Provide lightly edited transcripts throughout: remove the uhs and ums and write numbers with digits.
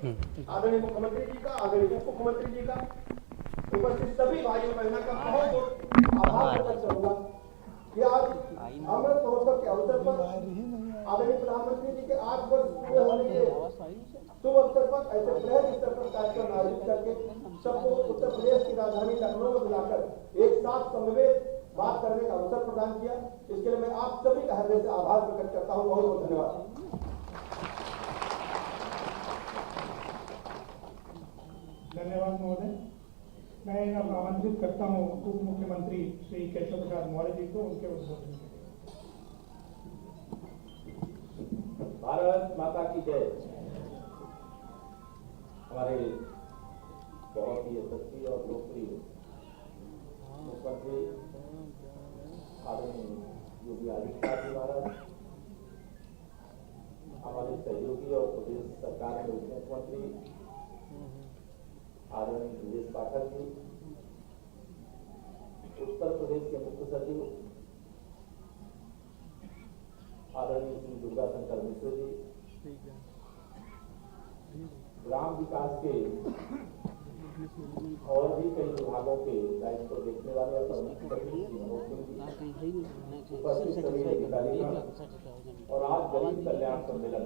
आदरणीय मुख्यमंत्री जी का, आदरणीय उप मुख्यमंत्री जी का, उपस्थित सभी भाइयों बहनों का बहुत बहुत आभार प्रकट करूंगा कि आज अमृत महोत्सव के अवसर पर आदरणीय प्रधानमंत्री जी के 8 वर्ष पूरे होने के शुभ अवसर पर ऐसे बृहद स्तर पर कार्यक्रम आयोजित करके सबको उत्तर प्रदेश की राजधानी लखनऊ में बुलाकर एक साथ समवेत बात करने का अवसर प्रदान किया। इसके लिए मैं आप सभी का हृदय से आभार प्रकट करता हूं। बहुत बहुत धन्यवाद। धन्यवाद महोदय। मैं अब आमंत्रित करता हूं उप मुख्यमंत्री श्री केशव प्रसाद मौर्य जी को उनके उद्बोधन के लिए। भारत माता की जय। हमारे बहुत ही यशस्वी और लोकप्रिय मुख्यमंत्री आदरणीय योगी आदित्यनाथ जी महाराज, हमारे सहयोगी और प्रदेश सरकार के उप मुख्यमंत्री आदरणीय ब्रजेश पाठक जी, उत्तर प्रदेश के मुख्य सचिव आदरणीय श्री दुर्गा शंकर मिश्र जी, ग्राम विकास के और भी कई विभागों के दायित्व को देखने वाले उपस्थित सभी अधिकारीगण और आज गरीब कल्याण सम्मेलन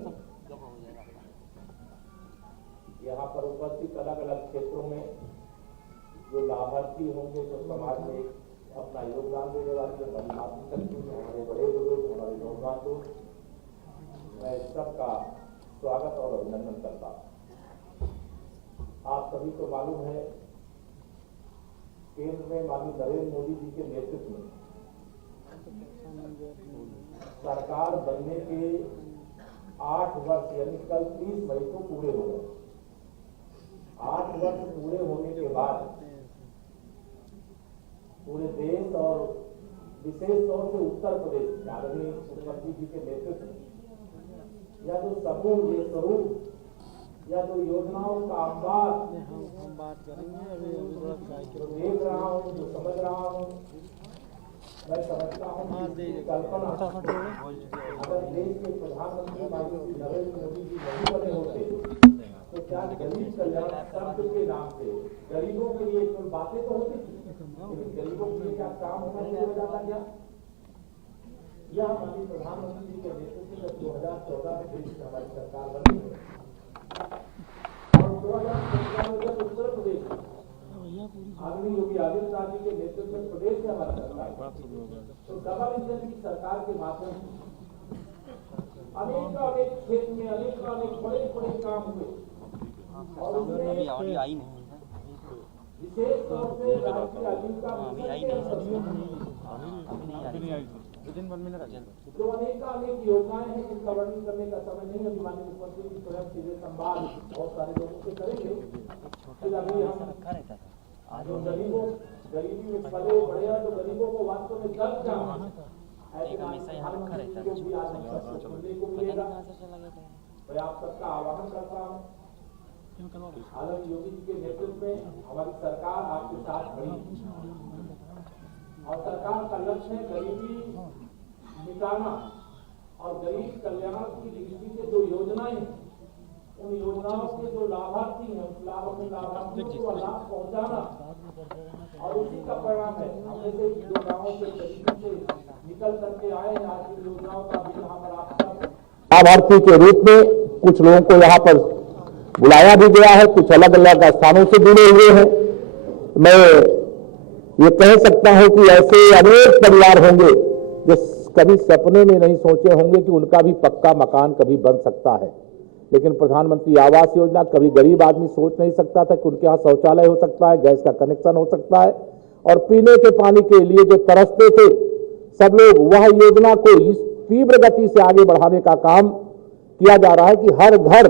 यहाँ पर उपस्थित अलग अलग क्षेत्रों में जो लाभार्थी होंगे, जो समाज में अपना योगदान देने वाले हमारी मातृशक्ति, हमारे बड़े बुजुर्ग, हमारे नौजवान लोग, मैं सबका स्वागत और अभिनंदन करता हूँ। आप सभी को मालूम है, केंद्र में माननीय नरेंद्र मोदी जी के नेतृत्व में सरकार बनने के 8 वर्ष यानी कल 30 मई को पूरे हो गए। 8 वर्ष पूरे होने के बाद पूरे देश और विशेष तौर से उत्तर प्रदेश आदरणीय मुख्यमंत्री जी के नेतृत्व में या जो सबूत, ये स्वरूप या जो योजनाओं का अंबार हम बात करेंगे अभी जो देख रहा हूँ, जो समझ रहा हूँ, मैं समझता हूँ कि कल्पना अगर देश के प्रधानमंत्री माननीय नरेंद्र मोदी जी नहीं बने होते तो क्या गरीब कल्याण शब्द के नाम से गरीबों के लिए कोई बातें तो होती थी, लेकिन गरीबों के लिए क्या काम होना शुरू हो जाता क्या? यह माननीय प्रधानमंत्री जी के नेतृत्व में 2014 में देश में हमारी सरकार बनी है और 2017 में जब उत्तर प्रदेश आदरणीय योगी आदित्यनाथ जी के नेतृत्व में प्रदेश में हमारी सरकार तो डबल इंजन की सरकार के माध्यम से अनेक क्षेत्र में अनेक बड़े बड़े काम हुए और उसमें विशेष तौर से राज्य की आजीविका जो अनेक योजनाएं हैं जिनका वर्णन करने का समय नहीं, अभी माननीय मुख्यमंत्री जी स्वयं सीधे संवाद बहुत सारे लोगों से करेंगे। फिर अभी हम जो गरीबी में पले बड़े हैं, जो गरीबों को वास्तव में दर्द जाना ऐसे प्रधानमंत्री को भी आज सुनने को मिलेगा। मैं आप सबका आह्वान करता हूँ, आदरणीय योगी जी के नेतृत्व में हमारी सरकार आपके साथ खड़ी और सरकार का लक्ष्य है गरीबी मिटाना और गरीब कल्याण की दृष्टि से जो योजनाएं हैं उन योजनाओं के जो लाभार्थी हैं उस लाभार्थियों को लाभ पहुंचाना और उसी का परिणाम है हमने से जो गाँवों से गरीबी से निकल करके आए हैं आज की योजनाओं का भी यहाँ पर आप लाभार्थी के रूप में कुछ लोगों को यहाँ पर बुलाया भी गया है, कुछ अलग अलग स्थानों से जुड़े हुए हैं। मैं ये कह सकता हूं कि ऐसे अनेक परिवार होंगे जो कभी सपने में नहीं सोचे होंगे कि उनका भी पक्का मकान कभी बन सकता है, लेकिन प्रधानमंत्री आवास योजना कभी गरीब आदमी सोच नहीं सकता था कि उनके यहाँ शौचालय हो सकता है, गैस का कनेक्शन हो सकता है और पीने के पानी के लिए जो तरसते थे सब लोग, वह योजना को इस तीव्र गति से आगे बढ़ाने का काम किया जा रहा है कि हर घर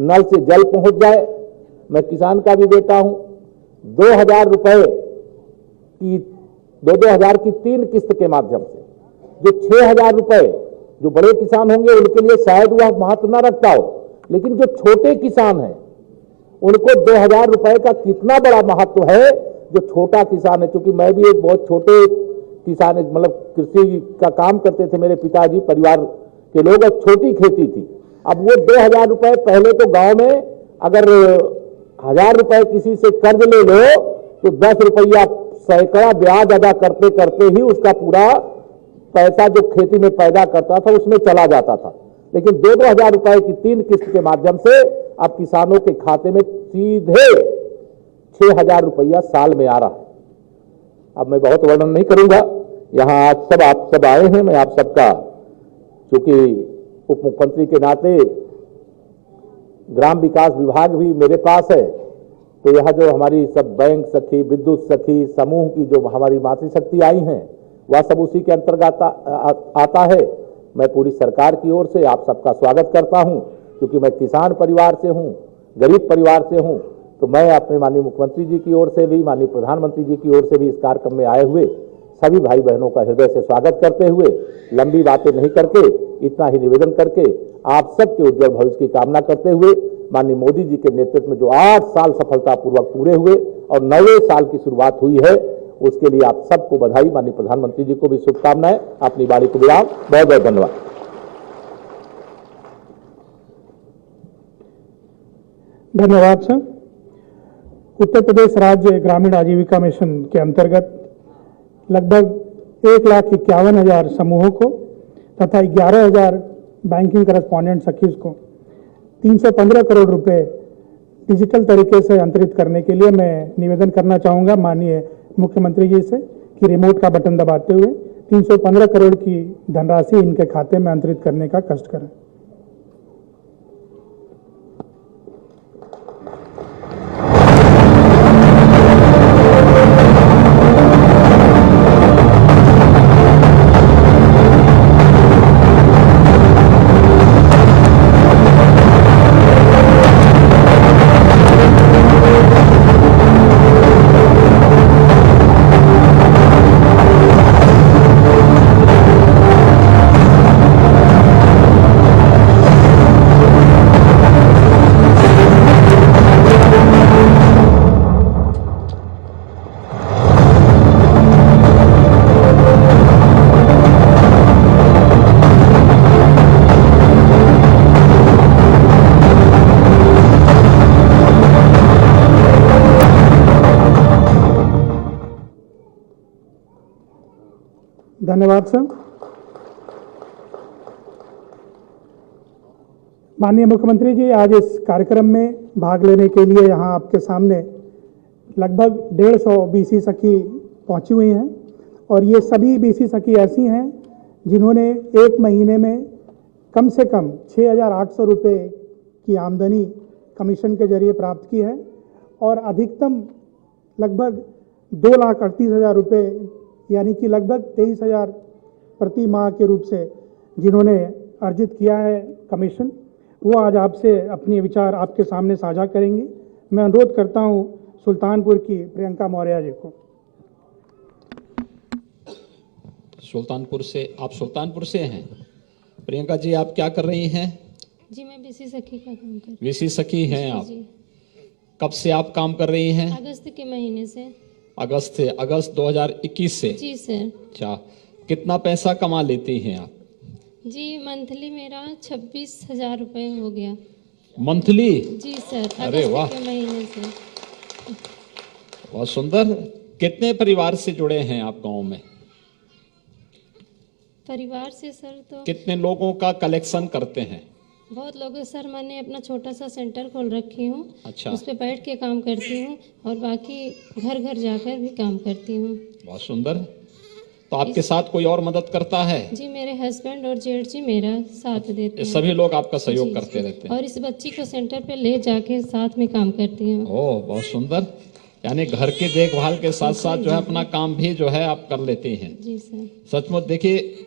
नल से जल पहुंच जाए। मैं किसान का भी बेटा हूं। 2000 रुपए की 2000 की 3 किस्त के माध्यम से जो 6000 रुपए जो बड़े किसान होंगे उनके लिए शायद वह महत्व न रखता हो, लेकिन जो छोटे किसान हैं उनको 2000 रुपए का कितना बड़ा महत्व है। जो छोटा किसान है, क्योंकि मैं भी एक बहुत छोटे किसान, मतलब कृषि का काम करते थे मेरे पिताजी, परिवार के लोग, और छोटी खेती थी। अब वो 2000 रुपए पहले तो गांव में अगर 1000 रुपए किसी से कर्ज ले लो तो 10 रुपया सैकड़ा ब्याज अदा करते करते ही उसका पूरा पैसा जो खेती में पैदा करता था उसमें चला जाता था। लेकिन 2-2 हजार रुपए की 3 किस्त के माध्यम से अब किसानों के खाते में सीधे 6000 रुपया साल में आ रहा है। अब मैं बहुत वर्णन नहीं करूंगा, यहां आज आप सब आए हैं, मैं आप सबका चूंकि उप मुख्यमंत्री के नाते ग्राम विकास विभाग भी मेरे पास है, तो यह जो हमारी सब बैंक सखी, विद्युत सखी समूह की जो हमारी मातृशक्ति आई हैं वह सब उसी के अंतर्गत आता है। मैं पूरी सरकार की ओर से आप सबका स्वागत करता हूं, क्योंकि मैं किसान परिवार से हूं, गरीब परिवार से हूं, तो मैं अपने माननीय मुख्यमंत्री जी की ओर से भी, माननीय प्रधानमंत्री जी की ओर से भी इस कार्यक्रम में आए हुए सभी भाई बहनों का हृदय से स्वागत करते हुए लंबी बातें नहीं करके इतना ही निवेदन करके आप सबके उज्जवल भविष्य की कामना करते हुए माननीय मोदी जी के नेतृत्व में जो 8 साल सफलतापूर्वक पूरे हुए और 9वें साल की शुरुआत हुई है, उसके लिए आप सबको बधाई, माननीय प्रधानमंत्री जी को भी शुभकामनाएं। अपनी बारी को विराम, बहुत बहुत धन्यवाद। धन्यवाद सर। उत्तर प्रदेश राज्य ग्रामीण आजीविका मिशन के अंतर्गत लगभग 1,51,000 समूहों को तथा 11,000 बैंकिंग करस्पॉन्डेंट सखीज को 315 करोड़ रुपए डिजिटल तरीके से अंतरित करने के लिए मैं निवेदन करना चाहूँगा माननीय मुख्यमंत्री जी से कि रिमोट का बटन दबाते हुए 315 करोड़ की धनराशि इनके खाते में अंतरित करने का कष्ट करें। धन्यवाद सर। माननीय मुख्यमंत्री जी, आज इस कार्यक्रम में भाग लेने के लिए यहाँ आपके सामने लगभग 150 बीसी सखी पहुँची हुई हैं और ये सभी बीसी सखी ऐसी हैं जिन्होंने एक महीने में कम से कम 6,800 रुपये की आमदनी कमीशन के जरिए प्राप्त की है और अधिकतम लगभग 2,38,000 रुपये यानी कि लगभग 23,000 प्रति माह के रूप से जिन्होंने अर्जित किया है कमीशन, वो आज आपसे अपने विचार आपके सामने साझा करेंगी। मैं अनुरोध करता हूं सुल्तानपुर की प्रियंका मौर्य जी को। आप सुल्तानपुर से हैं। प्रियंका जी, आप क्या कर रही हैं? जी, मैं बीसी सखी का काम कर रही हूँ। बीसी सखी हैं आप? कब से आप काम कर रही हैं? अगस्त के महीने से। अगस्त 2021 से? जी सर। अच्छा, कितना पैसा कमा लेती हैं आप? जी, मंथली मेरा 26,000 रुपये हो गया। मंथली? जी सर। अरे वाह, के महीने से। बहुत सुंदर। कितने परिवार से जुड़े हैं आप गांव में? परिवार से सर तो कितने लोगों का कलेक्शन करते हैं? बहुत लोगों सर, मैंने अपना छोटा सा सेंटर खोल रखी हूँ। अच्छा। उस पे बैठ के काम करती हूँ और बाकी घर घर जाकर भी काम करती हूँ। बहुत सुंदर। तो आपके साथ कोई और मदद करता है? जी, मेरे हस्बैंड और जेठ जी मेरा साथ देते हैं। सभी लोग आपका सहयोग करते रहते हैं? और इस बच्ची को सेंटर पे ले जाके साथ में काम करती हूँ। ओह, बहुत सुंदर। यानी घर की देखभाल के साथ साथ जो है अपना काम भी जो है आप कर लेती हैं। जी सर। सचमुच देखिए,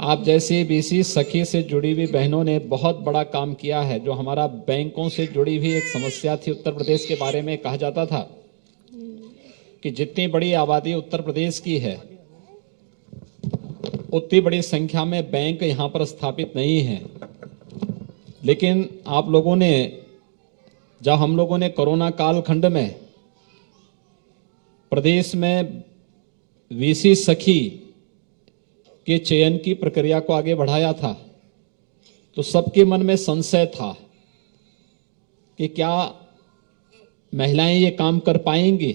आप जैसी बीसी सखी से जुड़ी हुई बहनों ने बहुत बड़ा काम किया है। जो हमारा बैंकों से जुड़ी हुई एक समस्या थी उत्तर प्रदेश के बारे में, कहा जाता था कि जितनी बड़ी आबादी उत्तर प्रदेश की है उतनी बड़ी संख्या में बैंक यहाँ पर स्थापित नहीं है। लेकिन आप लोगों ने, जब हम लोगों ने कोरोना कालखंड में प्रदेश में बीसी सखी के चयन की प्रक्रिया को आगे बढ़ाया था, तो सबके मन में संशय था कि क्या महिलाएं ये काम कर पाएंगी,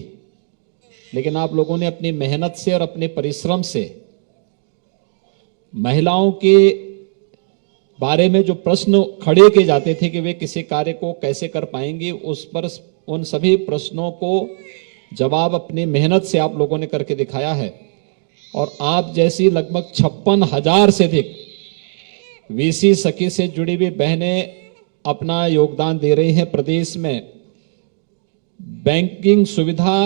लेकिन आप लोगों ने अपनी मेहनत से और अपने परिश्रम से महिलाओं के बारे में जो प्रश्न खड़े किए जाते थे कि वे किसी कार्य को कैसे कर पाएंगी, उस पर उन सभी प्रश्नों को जवाब अपनी मेहनत से आप लोगों ने करके दिखाया है। और आप जैसी लगभग 56,000 से अधिक वीसी सखी से जुड़ी हुई बहनें अपना योगदान दे रही हैं। प्रदेश में बैंकिंग सुविधा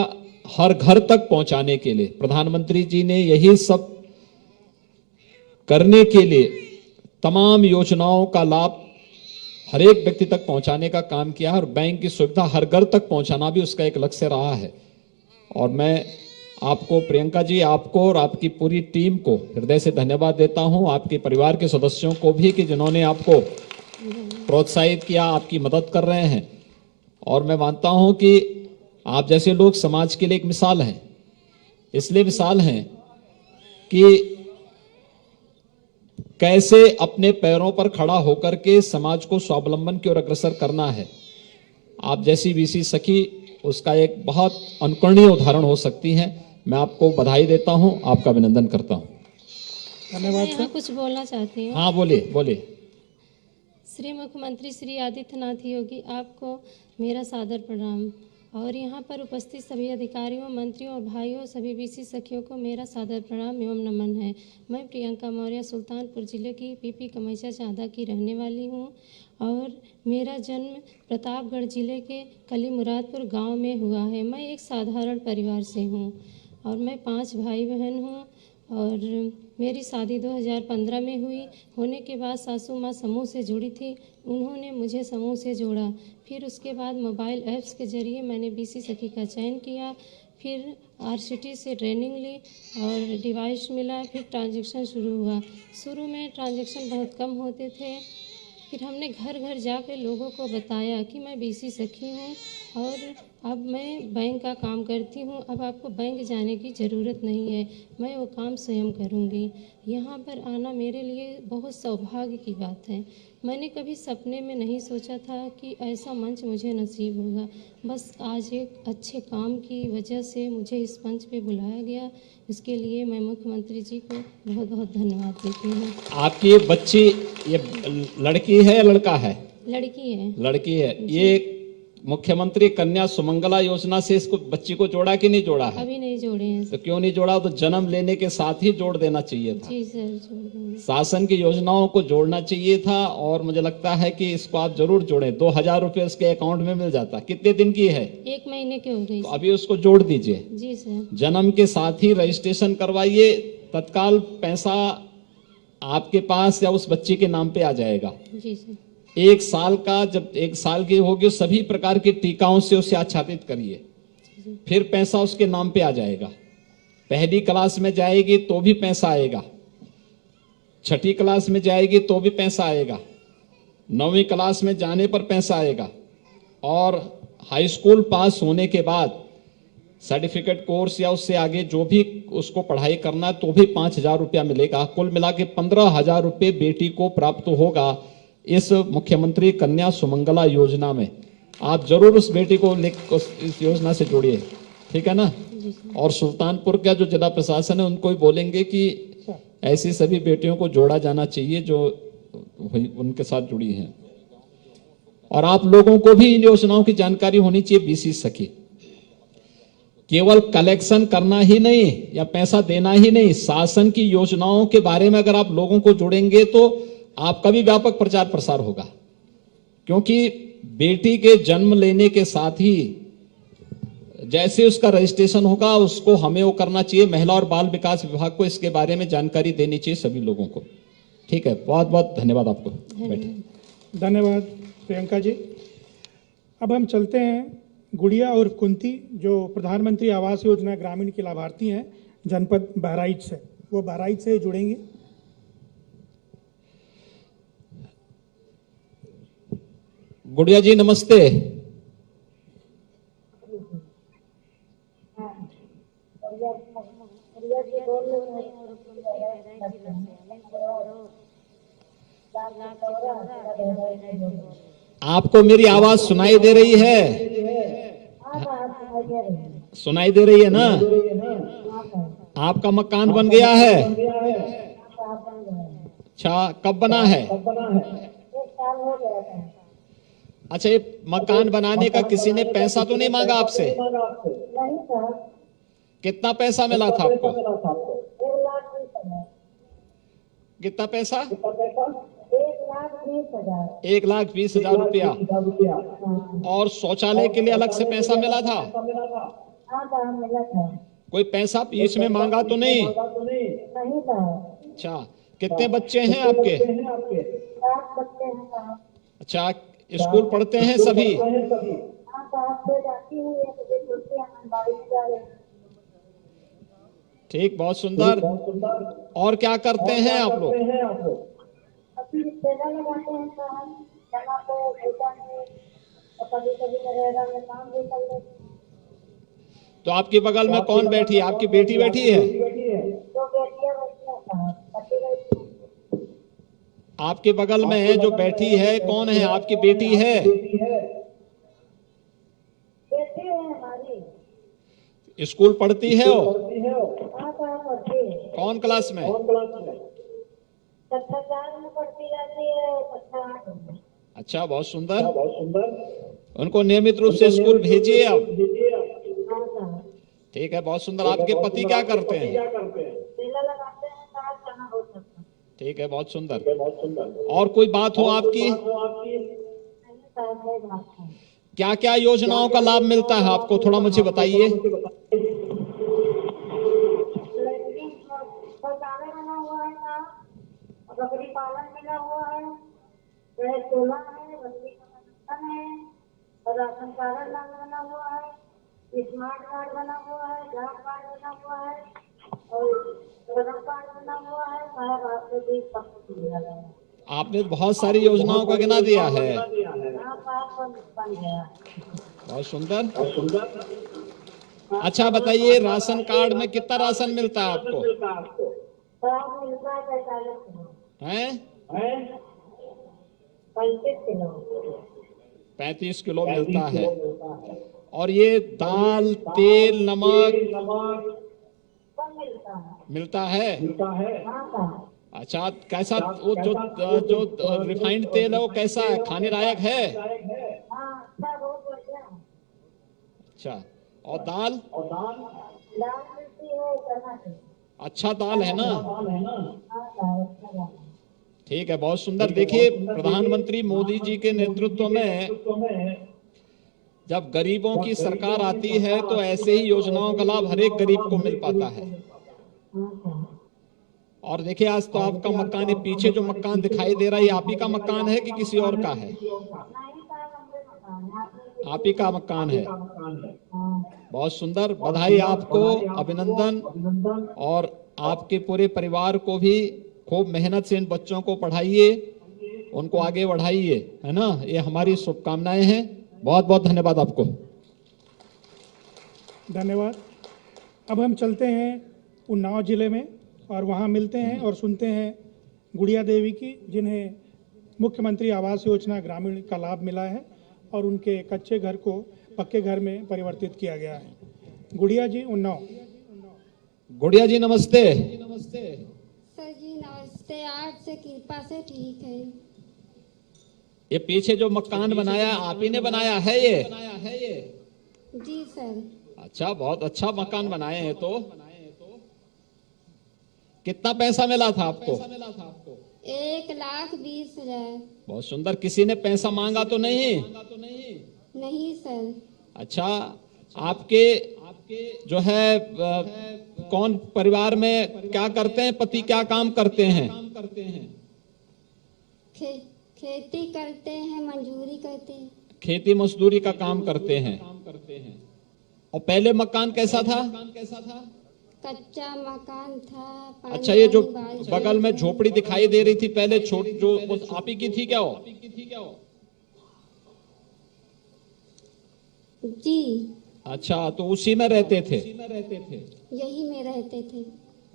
हर घर तक पहुंचाने के लिए प्रधानमंत्री जी ने यही सब करने के लिए तमाम योजनाओं का लाभ हर एक व्यक्ति तक पहुंचाने का काम किया है और बैंक की सुविधा हर घर तक पहुंचाना भी उसका एक लक्ष्य रहा है। और मैं आपको, प्रियंका जी, आपको और आपकी पूरी टीम को हृदय से धन्यवाद देता हूं, आपके परिवार के सदस्यों को भी कि जिन्होंने आपको प्रोत्साहित किया, आपकी मदद कर रहे हैं। और मैं मानता हूं कि आप जैसे लोग समाज के लिए एक मिसाल हैं। इसलिए मिसाल हैं कि कैसे अपने पैरों पर खड़ा होकर के समाज को स्वावलंबन की ओर अग्रसर करना है। आप जैसी वीसी सखी उसका एक बहुत अनुकरणीय उदाहरण हो सकती हैं। मैं आपको बधाई देता हूं, आपका अभिनंदन करता हूं। धन्यवाद। यहाँ कुछ बोलना चाहती हूँ। हाँ, बोलिए बोलिए। श्री मुख्यमंत्री श्री आदित्यनाथ योगी, आपको मेरा सादर प्रणाम और यहाँ पर उपस्थित सभी अधिकारियों, मंत्रियों और भाइयों, सभी बीसी सखियों को मेरा सादर प्रणाम एवं नमन है। मैं प्रियंका मौर्य सुल्तानपुर जिले की पीपी कमैचा चांदा की रहने वाली हूँ और मेरा जन्म प्रतापगढ़ जिले के कली मुरादपुर गांव में हुआ है। मैं एक साधारण परिवार से हूँ और मैं 5 भाई बहन हूँ और मेरी शादी 2015 में हुई। होने के बाद सासू माँ समूह से जुड़ी थी, उन्होंने मुझे समूह से जोड़ा। फिर उसके बाद मोबाइल ऐप्स के ज़रिए मैंने बीसी सखी का चयन किया, फिर आरसीटी से ट्रेनिंग ली और डिवाइस मिला, फिर ट्रांजैक्शन शुरू हुआ। शुरू में ट्रांजैक्शन बहुत कम होते थे, फिर हमने घर घर जाकर लोगों को बताया कि मैं बीसी सखी हूँ और अब मैं बैंक का काम करती हूँ। अब आपको बैंक जाने की ज़रूरत नहीं है, मैं वो काम स्वयं करूँगी। यहाँ पर आना मेरे लिए बहुत सौभाग्य की बात है। मैंने कभी सपने में नहीं सोचा था कि ऐसा मंच मुझे नसीब होगा। बस आज एक अच्छे काम की वजह से मुझे इस मंच पे बुलाया गया, इसके लिए मैं मुख्यमंत्री जी को बहुत बहुत धन्यवाद देती हूँ। आपकी ये बच्ची, ये लड़की है या लड़का है? लड़की है। लड़की है। ये मुख्यमंत्री कन्या सुमंगला योजना से इसको, बच्ची को जोड़ा कि नहीं जोड़ा है? अभी नहीं जोड़े हैं। तो क्यों नहीं जोड़ा? तो जन्म लेने के साथ ही जोड़ देना चाहिए था। जी सर, जोड़ देंगे। शासन की योजनाओं को जोड़ना चाहिए था और मुझे लगता है कि इसको आप जरूर जोड़ें। 2,000 रुपये उसके अकाउंट में मिल जाता। कितने दिन की है? 1 महीने की हो गई। तो अभी उसको जोड़ दीजिए। जी सर। जन्म के साथ ही रजिस्ट्रेशन करवाइए, तत्काल पैसा आपके पास या उस बच्ची के नाम पे आ जाएगा। जी सर। 1 साल का, जब 1 साल की होगी सभी प्रकार के टीकाओं से उसे आच्छादित करिए, फिर पैसा उसके नाम पे आ जाएगा। पहली क्लास में जाएगी तो भी पैसा आएगा, 6ठी क्लास में जाएगी तो भी पैसा आएगा, 9वीं क्लास में जाने पर पैसा आएगा और हाई स्कूल पास होने के बाद सर्टिफिकेट कोर्स या उससे आगे जो भी उसको पढ़ाई करना है तो भी 5,000 रुपया मिलेगा। कुल मिला के 15,000 रुपये बेटी को प्राप्त होगा इस मुख्यमंत्री कन्या सुमंगला योजना में। आप जरूर उस बेटी को इस योजना से जोड़िए, ठीक है ना? और सुल्तानपुर का जो जिला प्रशासन है उनको भी बोलेंगे कि ऐसी सभी बेटियों को जोड़ा जाना चाहिए जो उनके साथ जुड़ी हैं। और आप लोगों को भी इन योजनाओं की जानकारी होनी चाहिए। बीसी सखी केवल कलेक्शन करना ही नहीं या पैसा देना ही नहीं, शासन की योजनाओं के बारे में अगर आप लोगों को जोड़ेंगे तो आपका भी व्यापक प्रचार प्रसार होगा। क्योंकि बेटी के जन्म लेने के साथ ही जैसे उसका रजिस्ट्रेशन होगा उसको हमें वो करना चाहिए। महिला और बाल विकास विभाग को इसके बारे में जानकारी देनी चाहिए सभी लोगों को। ठीक है, बहुत बहुत धन्यवाद आपको। बैठे। धन्यवाद प्रियंका जी। अब हम चलते हैं गुड़िया और कुंती, जो प्रधानमंत्री आवास योजना ग्रामीण की लाभार्थी हैं जनपद बहराइच से, वो बहराइच से जुड़ेंगी। गुड़िया जी नमस्ते। आपको मेरी आवाज सुनाई दे रही है? सुनाई दे रही है ना? आपका मकान बन गया है? अच्छा, कब बना है? अच्छा, ये मकान बनाने का किसी ने पैसा तो नहीं मांगा आपसे? कितना पैसा मिला था आपको? कितना पैसा? 1,20,000 रुपया। और शौचालय के लिए अलग से पैसा मिला था? कोई पैसा बीच में मांगा तो नहीं? अच्छा, कितने बच्चे हैं आपके? अच्छा, स्कूल पढ़ते हैं सभी? ठीक, बहुत सुंदर। और क्या करते हैं आप लोग? तो आपके बगल में कौन बैठी है? आपकी बेटी बैठी है? आपके बगल में है जो बैठी है, कौन है? आपकी बेटी है? स्कूल पढ़ती है वो? कौन क्लास में? अच्छा, बहुत सुंदर। उनको नियमित रूप से स्कूल भेजिए आप। ठीक है, बहुत सुंदर। आपके पति क्या करते हैं? ठीक है, बहुत सुंदर। और कोई बात हो आपकी? क्या क्या योजनाओं का लाभ मिलता है आपको, थोड़ा मुझे बताइए। बकरी पालन मिला हुआ है, गैस चूल्हा है, बच्ची का कनेक्शन है, और राशन कार्ड बना हुआ है, स्मार्ट कार्ड बना हुआ है, जॉब कार्ड बना हुआ है, और श्रम कार्ड बना हुआ है। साहब आपको भी सब कुछ मिला है। आपने बहुत सारी योजनाओं को गिना दिया है। बन गया। बहुत सुंदर। अच्छा बताइए, राशन कार्ड में कितना राशन मिलता है आपको? मिलता है 45 किलो। हैं? 35 किलो। 35 किलो मिलता है। और ये दाल, तेल, नमक मिलता है? अच्छा, कैसा वो जो रिफाइंड तेल है वो कैसा है, खाने लायक है? अच्छा, और दाल? अच्छा दाल है ना? ठीक है, बहुत सुंदर। देखिए, प्रधानमंत्री मोदी जी के नेतृत्व में जब गरीबों की सरकार आती है तो ऐसे ही योजनाओं का लाभ हर एक गरीब को मिल पाता है। और देखिए, आज तो आपका मकान, ये पीछे जो मकान दिखाई दे रहा है, ये आप ही का मकान है कि किसी और का है? आप ही का मकान है। बहुत सुंदर, बधाई आपको, अभिनंदन। और आपके पूरे परिवार को भी खूब मेहनत से इन बच्चों को पढ़ाइए, उनको आगे बढ़ाइए, है ना? ये हमारी शुभकामनाएं हैं। बहुत बहुत धन्यवाद आपको। धन्यवाद। अब हम चलते हैं उन्नाव जिले में और वहाँ मिलते हैं और सुनते हैं गुड़िया देवी की, जिन्हें मुख्यमंत्री आवास योजना ग्रामीण का लाभ मिला है और उनके कच्चे घर को पक्के घर में परिवर्तित किया गया है। गुड़िया जी, उन्नाव। गुड़िया जी नमस्ते। सर जी नमस्ते। आपसे कृपा से ठीक है। ये पीछे जो मकान बनाया आप ही ने बनाया है ये? जी सर। अच्छा, बहुत अच्छा मकान बनाए हैं। तो कितना पैसा मिला था आपको? 1,20,000। बहुत सुंदर। किसी ने पैसा मांगा तो नहीं? नहीं सर। अच्छा, आपके जो है कौन परिवार में क्या करते हैं? पति क्या काम करते हैं? खेती करते हैं, मजदूरी करते हैं। खेती मजदूरी का काम करते हैं। और पहले मकान कैसा था? कच्चा मकान था। अच्छा, ये जो बगल में झोपड़ी दिखाई दे रही थी पहले, जो आप ही की थी क्या वो? जी। अच्छा, तो उसी में रहते थे? यही में रहते थे।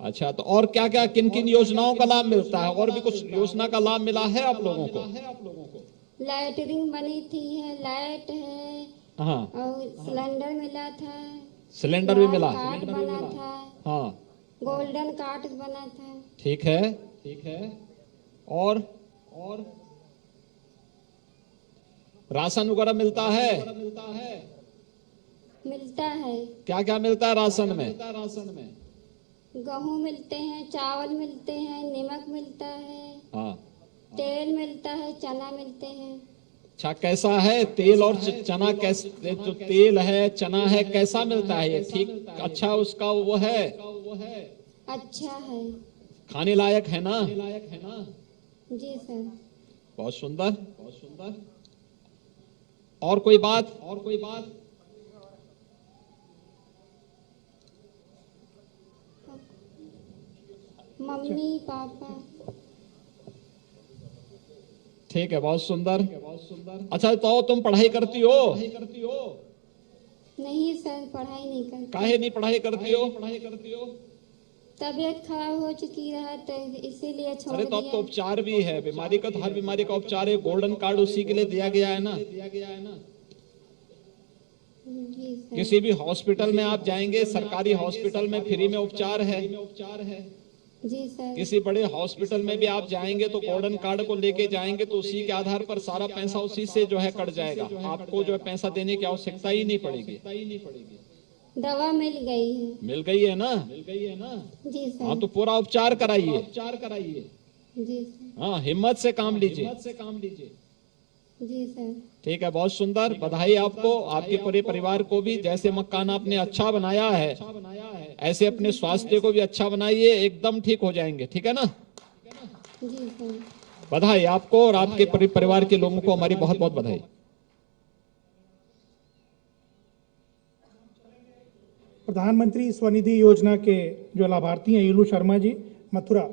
अच्छा, तो और क्या क्या, किन किन योजनाओं का लाभ मिलता है? और भी कुछ योजना का लाभ मिला है आप लोगों को? लैटरिन बनी थी है, लाइट है हाँ, और सिलेंडर मिला था, सिलेंडर भी मिला। कार्ड बना था, हाँ, गोल्डन कार्ड बना था। ठीक है, ठीक है। और राशन वगैरह मिलता है? मिलता है। क्या क्या मिलता है राशन में? गेहूँ मिलते हैं, चावल मिलते हैं, नमक मिलता है, हाँ, तेल मिलता है, चना मिलते हैं। अच्छा, कैसा है तेल और चना? कैसे जो तेल है, चना है, कैसा मिलता है ये? ठीक, अच्छा उसका वो है, अच्छा है। खाने लायक है ना? जी सर। बहुत सुंदर, बहुत सुंदर। और कोई बात? Mummy papa. ठीक है, बहुत सुंदर। अच्छा, तो तुम पढ़ाई करती हो? नहीं सर, पढ़ाई नहीं करती। काहे नहीं पढ़ाई करती हो? तबीयत खराब हो चुकी है तो इसीलिए छोड़ अरे तो अब दिया। तो उपचार भी है, बीमारी का तो हर बीमारी का उपचार है। गोल्डन कार्ड उसी के लिए दिया गया है ना। जी सर। किसी भी हॉस्पिटल में आप जाएंगे, सरकारी हॉस्पिटल में फ्री में उपचार है। जी सर। किसी बड़े हॉस्पिटल में भी आप जाएंगे तो गोल्डन कार्ड को लेके जाएंगे तो उसी के आधार पर सारा पैसा उसी से जो है कट जाएगा। आपको जो है पैसा देने की आवश्यकता ही नहीं पड़ेगी। दवा मिल गई है। मिल गई है ना? जी सर। हाँ, तो पूरा उपचार कराइए। जी सर। हाँ, हिम्मत से काम लीजिए। जी सर। ठीक है, बहुत सुंदर। बधाई आपको, आपके पूरे परिवार को भी। जैसे मकान आपने अच्छा बनाया है, ऐसे अपने स्वास्थ्य को भी अच्छा बनाइए, एकदम ठीक हो जाएंगे। ठीक है ना? जी सर। बधाई आपको और आपके परिवार के लोगों को हमारी बहुत बहुत बधाई। प्रधानमंत्री स्वनिधि योजना के जो लाभार्थी हैं, इलू शर्मा जी, मथुरा।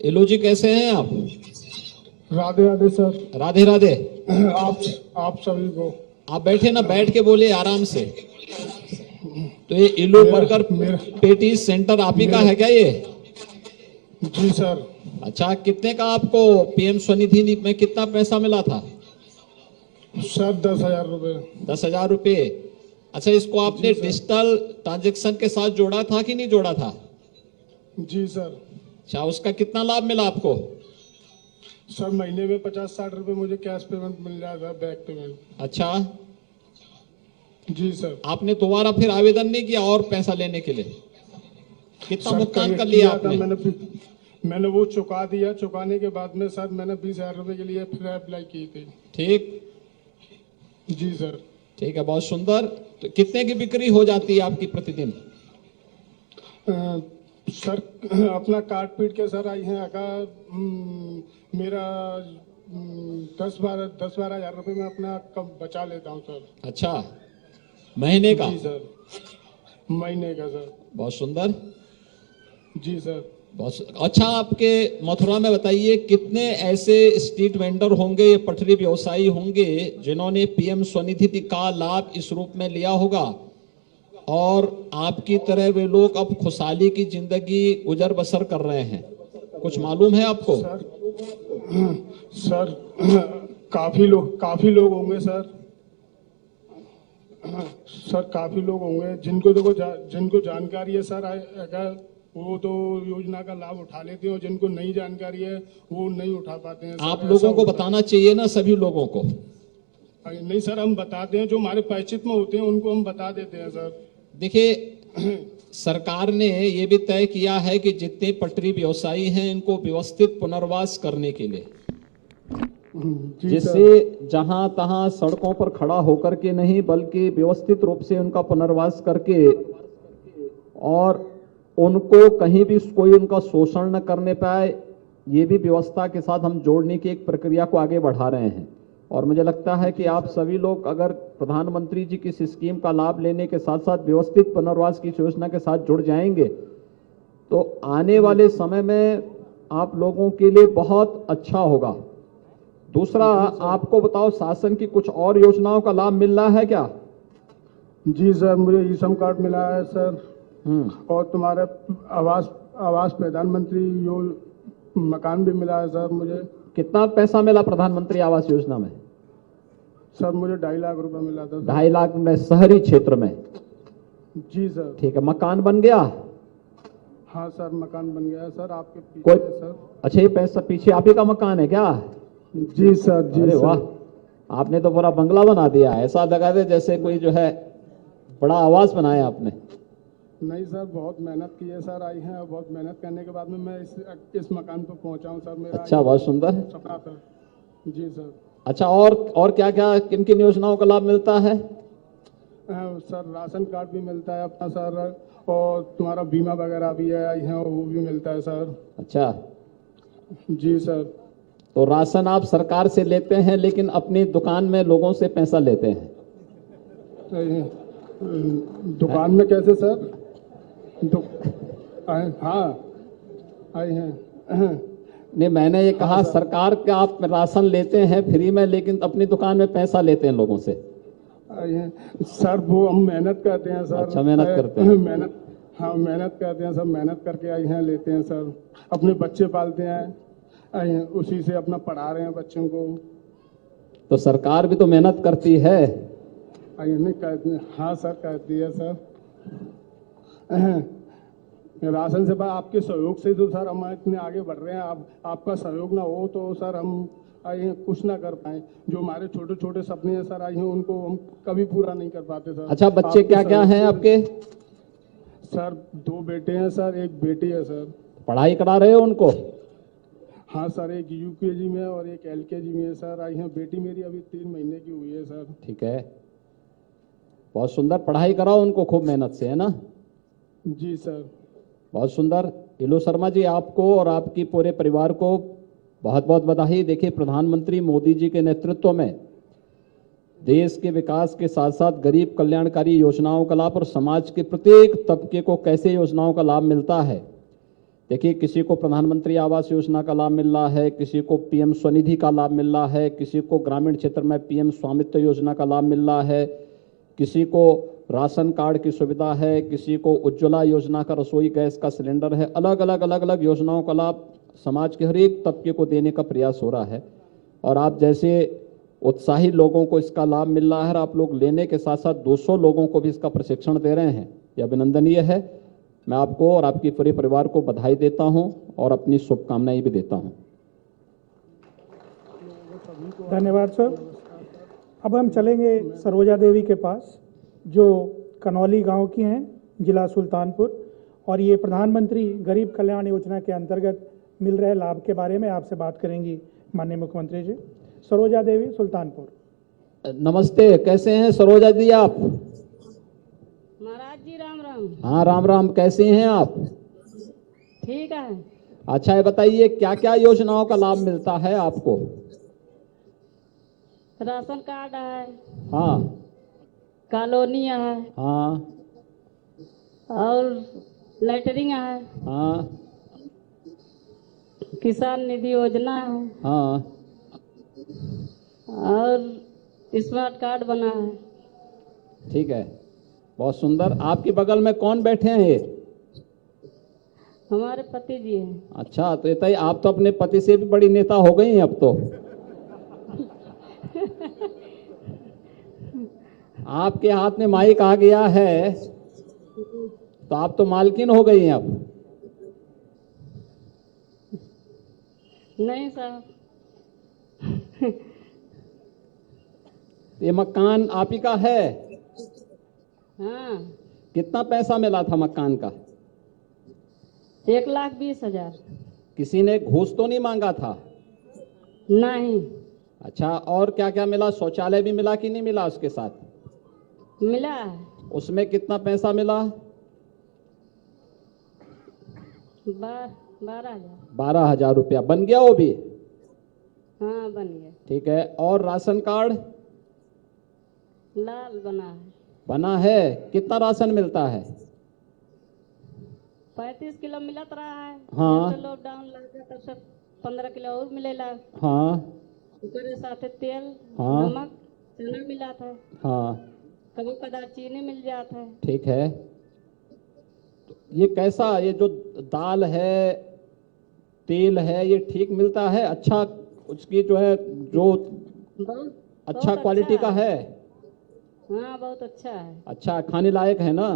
इलू जी, कैसे हैं आप? राधे राधे सर। राधे राधे। आप सभी को। आप बैठे ना, बैठ के बोले आराम से। तो ये इलू बर्गर पेटी सेंटर आप ही का है क्या ये? जी सर। अच्छा, कितने का आपको पीएम स्वनिधि में कितना पैसा मिला था? सर 10,000 रुपए। 10,000 रुपए। अच्छा, इसको आपने डिजिटल ट्रांजेक्शन के साथ जोड़ा था कि नहीं जोड़ा था? जी सर। अच्छा, उसका कितना लाभ मिला आपको? सर महीने में 50-60 रुपए मुझे कैश पेमेंट मिल जाता, बैंक पेमेंट। अच्छा जी सर। आपने दोबारा फिर आवेदन नहीं किया और पैसा लेने के लिए? कितना भुगतान कर लिया आपने? मैंने वो चुका दिया। चुकाने के बाद में सर मैंने 20,000 रुपए के लिए फिर अप्लाई की थी। ठीक। जी सर। ठीक है, बहुत सुंदर। तो कितने की बिक्री हो जाती है आपकी प्रतिदिन? सर अपना काट पीट के सर आई है मेरा 10-12 हजार रुपए में अपना कम बचा लेता हूँ सर। अच्छा, महीने का? जी सर, महीने का सर। बहुत सुंदर। जी सर। बहुत अच्छा। आपके मथुरा में बताइए, कितने ऐसे स्ट्रीट वेंडर होंगे, पटरी व्यवसायी होंगे जिन्होंने पीएम स्वनिधि का लाभ इस रूप में लिया होगा और आपकी तरह वे लोग अब खुशहाली की जिंदगी गुजर बसर कर रहे हैं? कुछ मालूम है आपको? सर काफी लोग होंगे सर। सर काफी लोग होंगे जिनको जिनको जानकारी है सर, अगर वो तो योजना का लाभ उठा लेते हैं और जिनको नहीं जानकारी है वो नहीं उठा पाते हैं। आप लोगों को बताना चाहिए ना, सभी लोगों को। नहीं सर, हम बताते हैं, जो हमारे परिचित में होते हैं उनको हम बता देते हैं सर। देखिए, सरकार ने ये भी तय किया है कि जितने पटरी व्यवसायी हैं इनको व्यवस्थित पुनर्वास करने के लिए, जिससे जहां तहां सड़कों पर खड़ा होकर के नहीं बल्कि व्यवस्थित रूप से उनका पुनर्वास करके और उनको कहीं भी कोई उनका शोषण न करने पाए, ये भी व्यवस्था के साथ हम जोड़ने की एक प्रक्रिया को आगे बढ़ा रहे हैं। और मुझे लगता है कि आप सभी लोग अगर प्रधानमंत्री जी की इस स्कीम का लाभ लेने के साथ साथ व्यवस्थित पुनर्वास की योजना के साथ जुड़ जाएंगे तो आने वाले समय में आप लोगों के लिए बहुत अच्छा होगा। दूसरा, आपको बताओ, शासन की कुछ और योजनाओं का लाभ मिल रहा है क्या? जी सर, मुझे ई श्रम कार्ड मिला है सर। और तुम्हारा आवास प्रधानमंत्री मकान भी मिला है सर मुझे। कितना पैसा मिला प्रधानमंत्री आवास योजना में? सर मुझे 2.5 लाख रुपए मिला था। 2.5 लाख में शहरी क्षेत्र में? जी सर। ठीक है, मकान बन गया? हाँ सर, मकान बन गया है सर, आपके पीछे कोई है सर। अच्छा, ये पैसा पीछे आप ही का मकान है क्या? जी सर, जी अरे सर। वाह, आपने तो पूरा बंगला बना दिया है, ऐसा लगा दे जैसे कोई जो है बड़ा आवास बनाया आपने। नहीं सर, बहुत मेहनत की है सर, आई हैं और बहुत मेहनत करने के बाद में मैं इस मकान पर पहुंचा हूं सर। मेरा अच्छा, बहुत सुंदर सपना था। जी सर। अच्छा, और क्या क्या किन किन योजनाओं का लाभ मिलता है? सर राशन कार्ड भी मिलता है अपना सर, और तुम्हारा बीमा वगैरह भी है, आई है वो भी मिलता है सर। अच्छा जी सर। तो राशन आप सरकार से लेते हैं लेकिन अपनी दुकान में लोगों से पैसा लेते हैं? दुकान में कैसे सर? हाँ आई हैं। नहीं, मैंने ये कहा सरकार का आप राशन लेते हैं फ्री में लेकिन अपनी दुकान में पैसा लेते हैं लोगों से। आई हैं सर, वो हम मेहनत करते हैं सर। अच्छा, मेहनत करते हैं। मेहनत करते हैं सर, मेहनत करके आई हैं लेते हैं सर। अपने बच्चे पालते हैं, आई हैं उसी से अपना पढ़ा रहे हैं बच्चों को। तो सरकार भी तो मेहनत करती है। आई नहीं कहती? हाँ सर, कहती है सर। राशन से आपके सहयोग से तो सर हम इतने आगे बढ़ रहे हैं। आपका सहयोग ना हो तो सर हम आई हैं कुछ ना कर पाए। जो हमारे छोटे छोटे सपने हैं सर, आई हैं उनको हम कभी पूरा नहीं कर पाते सर। अच्छा, बच्चे क्या क्या हैं आपके? सर 2 बेटे हैं सर, 1 बेटी है सर। पढ़ाई करा रहे हो उनको? हाँ सर, एक यूकेजी में और एक एलकेजी में है सर। आई हैं बेटी मेरी अभी 3 महीने की हुई है सर। ठीक है, बहुत सुंदर, पढ़ाई कराओ उनको खूब मेहनत से, है ना? जी सर। बहुत सुंदर। इलो शर्मा जी, आपको और आपकी पूरे परिवार को बहुत बहुत बधाई। देखिए, प्रधानमंत्री मोदी जी के नेतृत्व में देश के विकास के साथ साथ गरीब कल्याणकारी योजनाओं का लाभ और समाज के प्रत्येक तबके को कैसे योजनाओं का लाभ मिलता है। देखिए, किसी को प्रधानमंत्री आवास योजना का लाभ मिल रहा है, किसी को पीएम स्वनिधि का लाभ मिल रहा है, किसी को ग्रामीण क्षेत्र में पीएम स्वामित्व योजना का लाभ मिल रहा है, किसी को राशन कार्ड की सुविधा है, किसी को उज्ज्वला योजना का रसोई गैस का सिलेंडर है। अलग अलग योजनाओं का लाभ समाज के हर एक तबके को देने का प्रयास हो रहा है और आप जैसे उत्साही लोगों को इसका लाभ मिल रहा है। आप लोग लेने के साथ साथ 200 लोगों को भी इसका प्रशिक्षण दे रहे हैं, यह अभिनंदनीय है। मैं आपको और आपके पूरे परिवार को बधाई देता हूं और अपनी शुभकामनाएं भी देता हूं। धन्यवाद सर। अब हम चलेंगे सरोजा देवी के पास, जो कनौली गांव की हैं, जिला सुल्तानपुर, और ये प्रधानमंत्री गरीब कल्याण योजना के अंतर्गत मिल रहे लाभ के बारे में आपसे बात करेंगी माननीय मुख्यमंत्री जी। सरोजा देवी, सुल्तानपुर। नमस्ते, कैसे हैं सरोजा जी आप? महाराज जी राम राम। हाँ राम राम, कैसे हैं आप? ठीक है। अच्छा, ये बताइए क्या क्या योजनाओं का लाभ मिलता है आपको? राशन कार्ड है। हाँ। कॉलोनी है। हाँ। और लेटरिंग है। हाँ। किसान निधि योजना है। हाँ। और स्मार्ट कार्ड बना है। ठीक है, बहुत सुंदर। आपके बगल में कौन बैठे हैं ये? हमारे पति जी हैं। अच्छा, तो ये आप तो अपने पति से भी बड़ी नेता हो गई हैं अब तो। आपके हाथ में माइक आ गया है तो आप तो मालकिन हो गई हैं अब। नहीं साहब। ये मकान आप ही का है? हाँ। कितना पैसा मिला था मकान का? 1,20,000। किसी ने घूस तो नहीं मांगा था? नहीं। अच्छा, और क्या क्या मिला? शौचालय भी मिला कि नहीं मिला उसके साथ? मिला। उसमें कितना पैसा मिला? 12,000। 12,000 रुपया। बन गया वो भी? हाँ, बन गया। ठीक है, और राशन कार्ड? लाल बना है। बना है। कितना राशन मिलता है? 35 किलो मिलत रहा है। हाँ। तो लॉकडाउन लग गया तब से 15 किलो और मिलेला। हाँ। उसके साथ तेल, हाँ। नमक, चना मिला था। हाँ। कभी कदार चीनी मिल जाता है। ठीक है। ये कैसा, ये जो दाल है, तेल है, ये ठीक मिलता है? अच्छा, उसकी जो है जो बहुत अच्छा बहुत क्वालिटी अच्छा का है? हाँ, बहुत अच्छा है। अच्छा, खाने लायक है ना?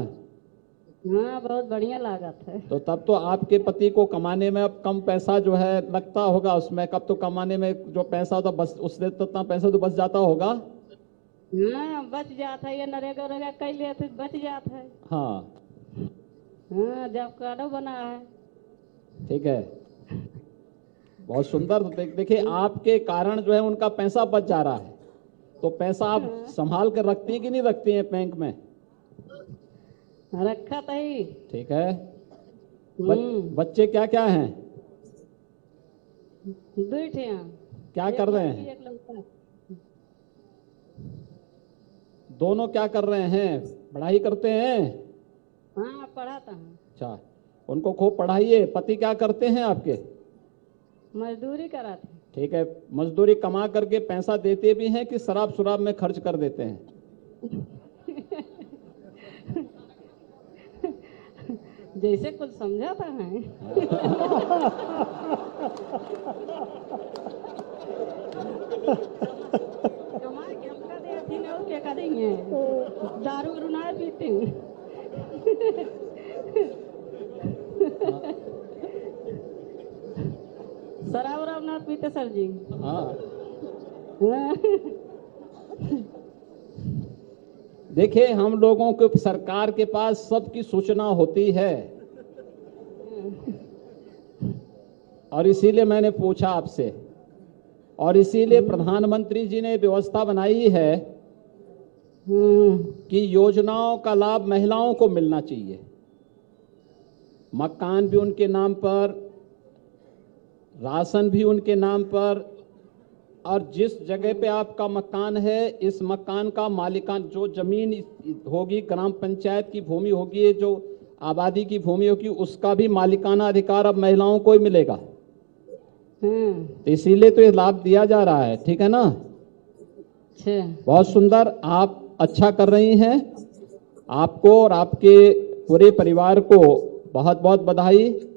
हाँ, बहुत बढ़िया लागत है। तो तब तो आपके पति को कमाने में अब कम पैसा जो है लगता होगा उसमें। कब तो कमाने में जो पैसा होता बस उससे तो उतना पैसा तो बच जाता होगा। हाँ, बच जाता है। ये नरेगा वरेगा कई लिए थे, बच जाता है। हाँ, हाँ, जब कार्डो बना है। ठीक है, बहुत सुंदर। तो देखिए, आपके कारण जो है उनका पैसा बच जा रहा है। तो पैसा आप संभाल कर रखती हैं कि नहीं रखती हैं बैंक में? रखा था ही। ठीक है। बच्चे क्या क्या हैं? दो थे यहाँ। क्या कर रहे हैं? एक लड़का। दोनों क्या कर रहे हैं? पढ़ाई करते हैं? हाँ, पढ़ाता हूँ। अच्छा, उनको खूब पढ़ाइए। पति क्या करते हैं आपके? मजदूरी कराते। ठीक है, मजदूरी कमा करके पैसा देते भी हैं कि शराब शराब में खर्च कर देते हैं? जैसे कुछ समझाता है। कमा के हमका देती ना, और क्या करेंगे? दारू वारू ना पीते हैं। शराब वराब ना पीते सर जी। हाँ। देखिए, हम लोगों को सरकार के पास सबकी सूचना होती है, और इसीलिए मैंने पूछा आपसे, और इसीलिए प्रधानमंत्री जी ने व्यवस्था बनाई है कि योजनाओं का लाभ महिलाओं को मिलना चाहिए। मकान भी उनके नाम पर, राशन भी उनके नाम पर, और जिस जगह पे आपका मकान है, इस मकान का मालिकान जो जमीन होगी, ग्राम पंचायत की भूमि होगी, जो आबादी की भूमि होगी, उसका भी मालिकाना अधिकार अब महिलाओं को ही मिलेगा। तो इसीलिए तो ये लाभ दिया जा रहा है। ठीक है ना? बहुत सुंदर, आप अच्छा कर रही हैं। आपको और आपके पूरे परिवार को बहुत बहुत बधाई।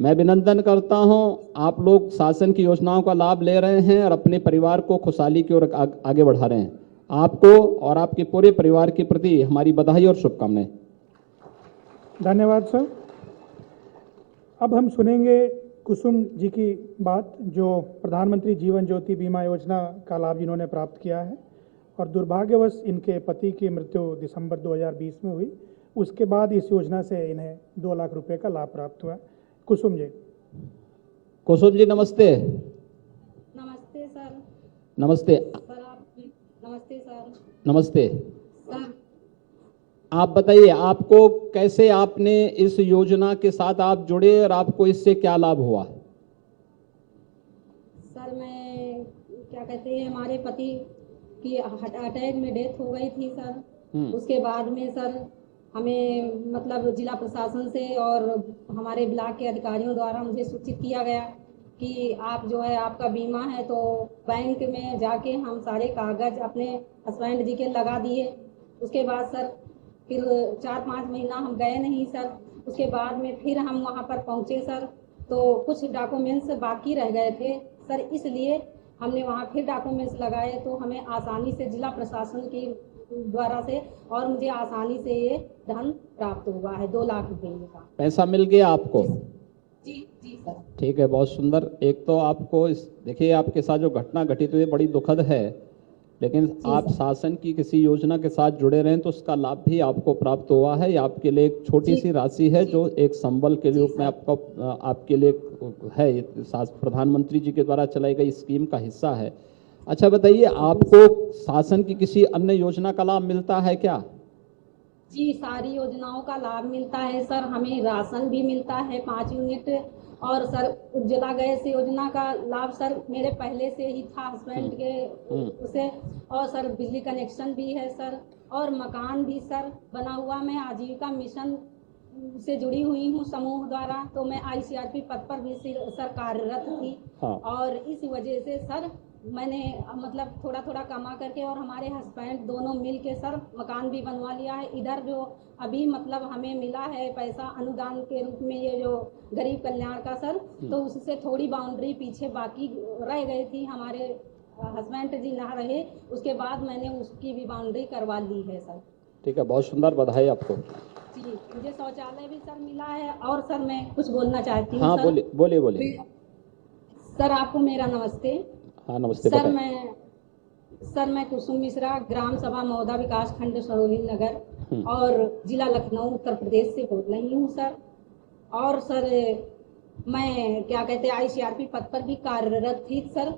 मैं अभिनंदन करता हूं। आप लोग शासन की योजनाओं का लाभ ले रहे हैं और अपने परिवार को खुशहाली की ओर आगे बढ़ा रहे हैं। आपको और आपके पूरे परिवार के प्रति हमारी बधाई और शुभकामनाएं। धन्यवाद सर। अब हम सुनेंगे कुसुम जी की बात, जो प्रधानमंत्री जीवन ज्योति बीमा योजना का लाभ जिन्होंने प्राप्त किया है और दुर्भाग्यवश इनके पति की मृत्यु दिसंबर 2020 में हुई। उसके बाद इस योजना से इन्हें 2 लाख रुपए का लाभ प्राप्त हुआ। कुसुम जी। कुसुम जी नमस्ते। नमस्ते सर। नमस्ते सर आप। नमस्ते सर। नमस्ते। सर आप बताइए, आपको कैसे, आपने इस योजना के साथ आप जुड़े और आपको इससे क्या लाभ हुआ? सर मैं क्या कहते हैं, हमारे पति की हार्ट अटैक में डेथ हो गई थी सर। उसके बाद में सर हमें मतलब जिला प्रशासन से और हमारे ब्लॉक के अधिकारियों द्वारा मुझे सूचित किया गया कि आप जो है आपका बीमा है। तो बैंक में जाके हम सारे कागज अपने हस्बैंड जी के लगा दिए। उसके बाद सर फिर 4-5 महीना हम गए नहीं सर। उसके बाद में फिर हम वहाँ पर पहुँचे सर, तो कुछ डॉक्यूमेंट्स बाकी रह गए थे सर, इसलिए हमने वहाँ फिर डॉक्यूमेंट्स लगाए तो हमें आसानी से जिला प्रशासन की द्वारा से और मुझे आसानी से ये धन प्राप्त हुआ है 2 लाख रुपए का। पैसा मिल गया आपको? जी जी सर। ठीक है, बहुत सुंदर। एक तो आपको देखिए, आपके साथ जो घटना घटित हुई बड़ी दुखद है, लेकिन आप शासन की किसी योजना के साथ जुड़े रहे तो उसका लाभ भी आपको प्राप्त हुआ है। ये आपके लिए एक छोटी सी राशि है जो एक संबल के रूप में आपके लिए है, प्रधानमंत्री जी के द्वारा चलाई गई स्कीम का हिस्सा है। अच्छा बताइए, आपको शासन की किसी अन्य योजना का लाभ मिलता है क्या? जी, सारी योजनाओं का लाभ मिलता है सर। हमें राशन भी मिलता है 5 यूनिट, और सर उज्ज्वला गैस योजना का लाभ सर मेरे पहले से ही था हस्बैंड के उसे, और सर बिजली कनेक्शन भी है सर, और मकान भी सर बना हुआ। मैं आजीविका मिशन से जुड़ी हुई हूँ समूह द्वारा, तो मैं ICRP पद पर भी सर कार्यरत थी। हाँ। और इस वजह से सर मैंने मतलब थोड़ा थोड़ा कमा करके और हमारे हस्बैंड दोनों मिल के सर मकान भी बनवा लिया है। इधर जो अभी मतलब हमें मिला है पैसा अनुदान के रूप में, ये जो गरीब कल्याण का सर, तो उससे थोड़ी बाउंड्री पीछे बाकी रह गई थी, हमारे हस्बैंड जी ना रहे, उसके बाद मैंने उसकी भी बाउंड्री करवा ली है सर। ठीक है, बहुत सुंदर, बधाई आपको। जी, मुझे शौचालय भी सर मिला है। और सर मैं कुछ बोलना चाहती हूँ। हाँ, सर बोलिए बोलिए बोलिए। सर आपको मेरा नमस्ते। हाँ, नमस्ते। सर बताइए। मैं कुसुम मिश्रा, ग्राम सभा मौदा विकास खंड सरोही नगर और जिला लखनऊ उत्तर प्रदेश से बोल रही हूँ सर। और सर मैं क्या कहते हैं ICRP पद पर भी कार्यरत थी सर,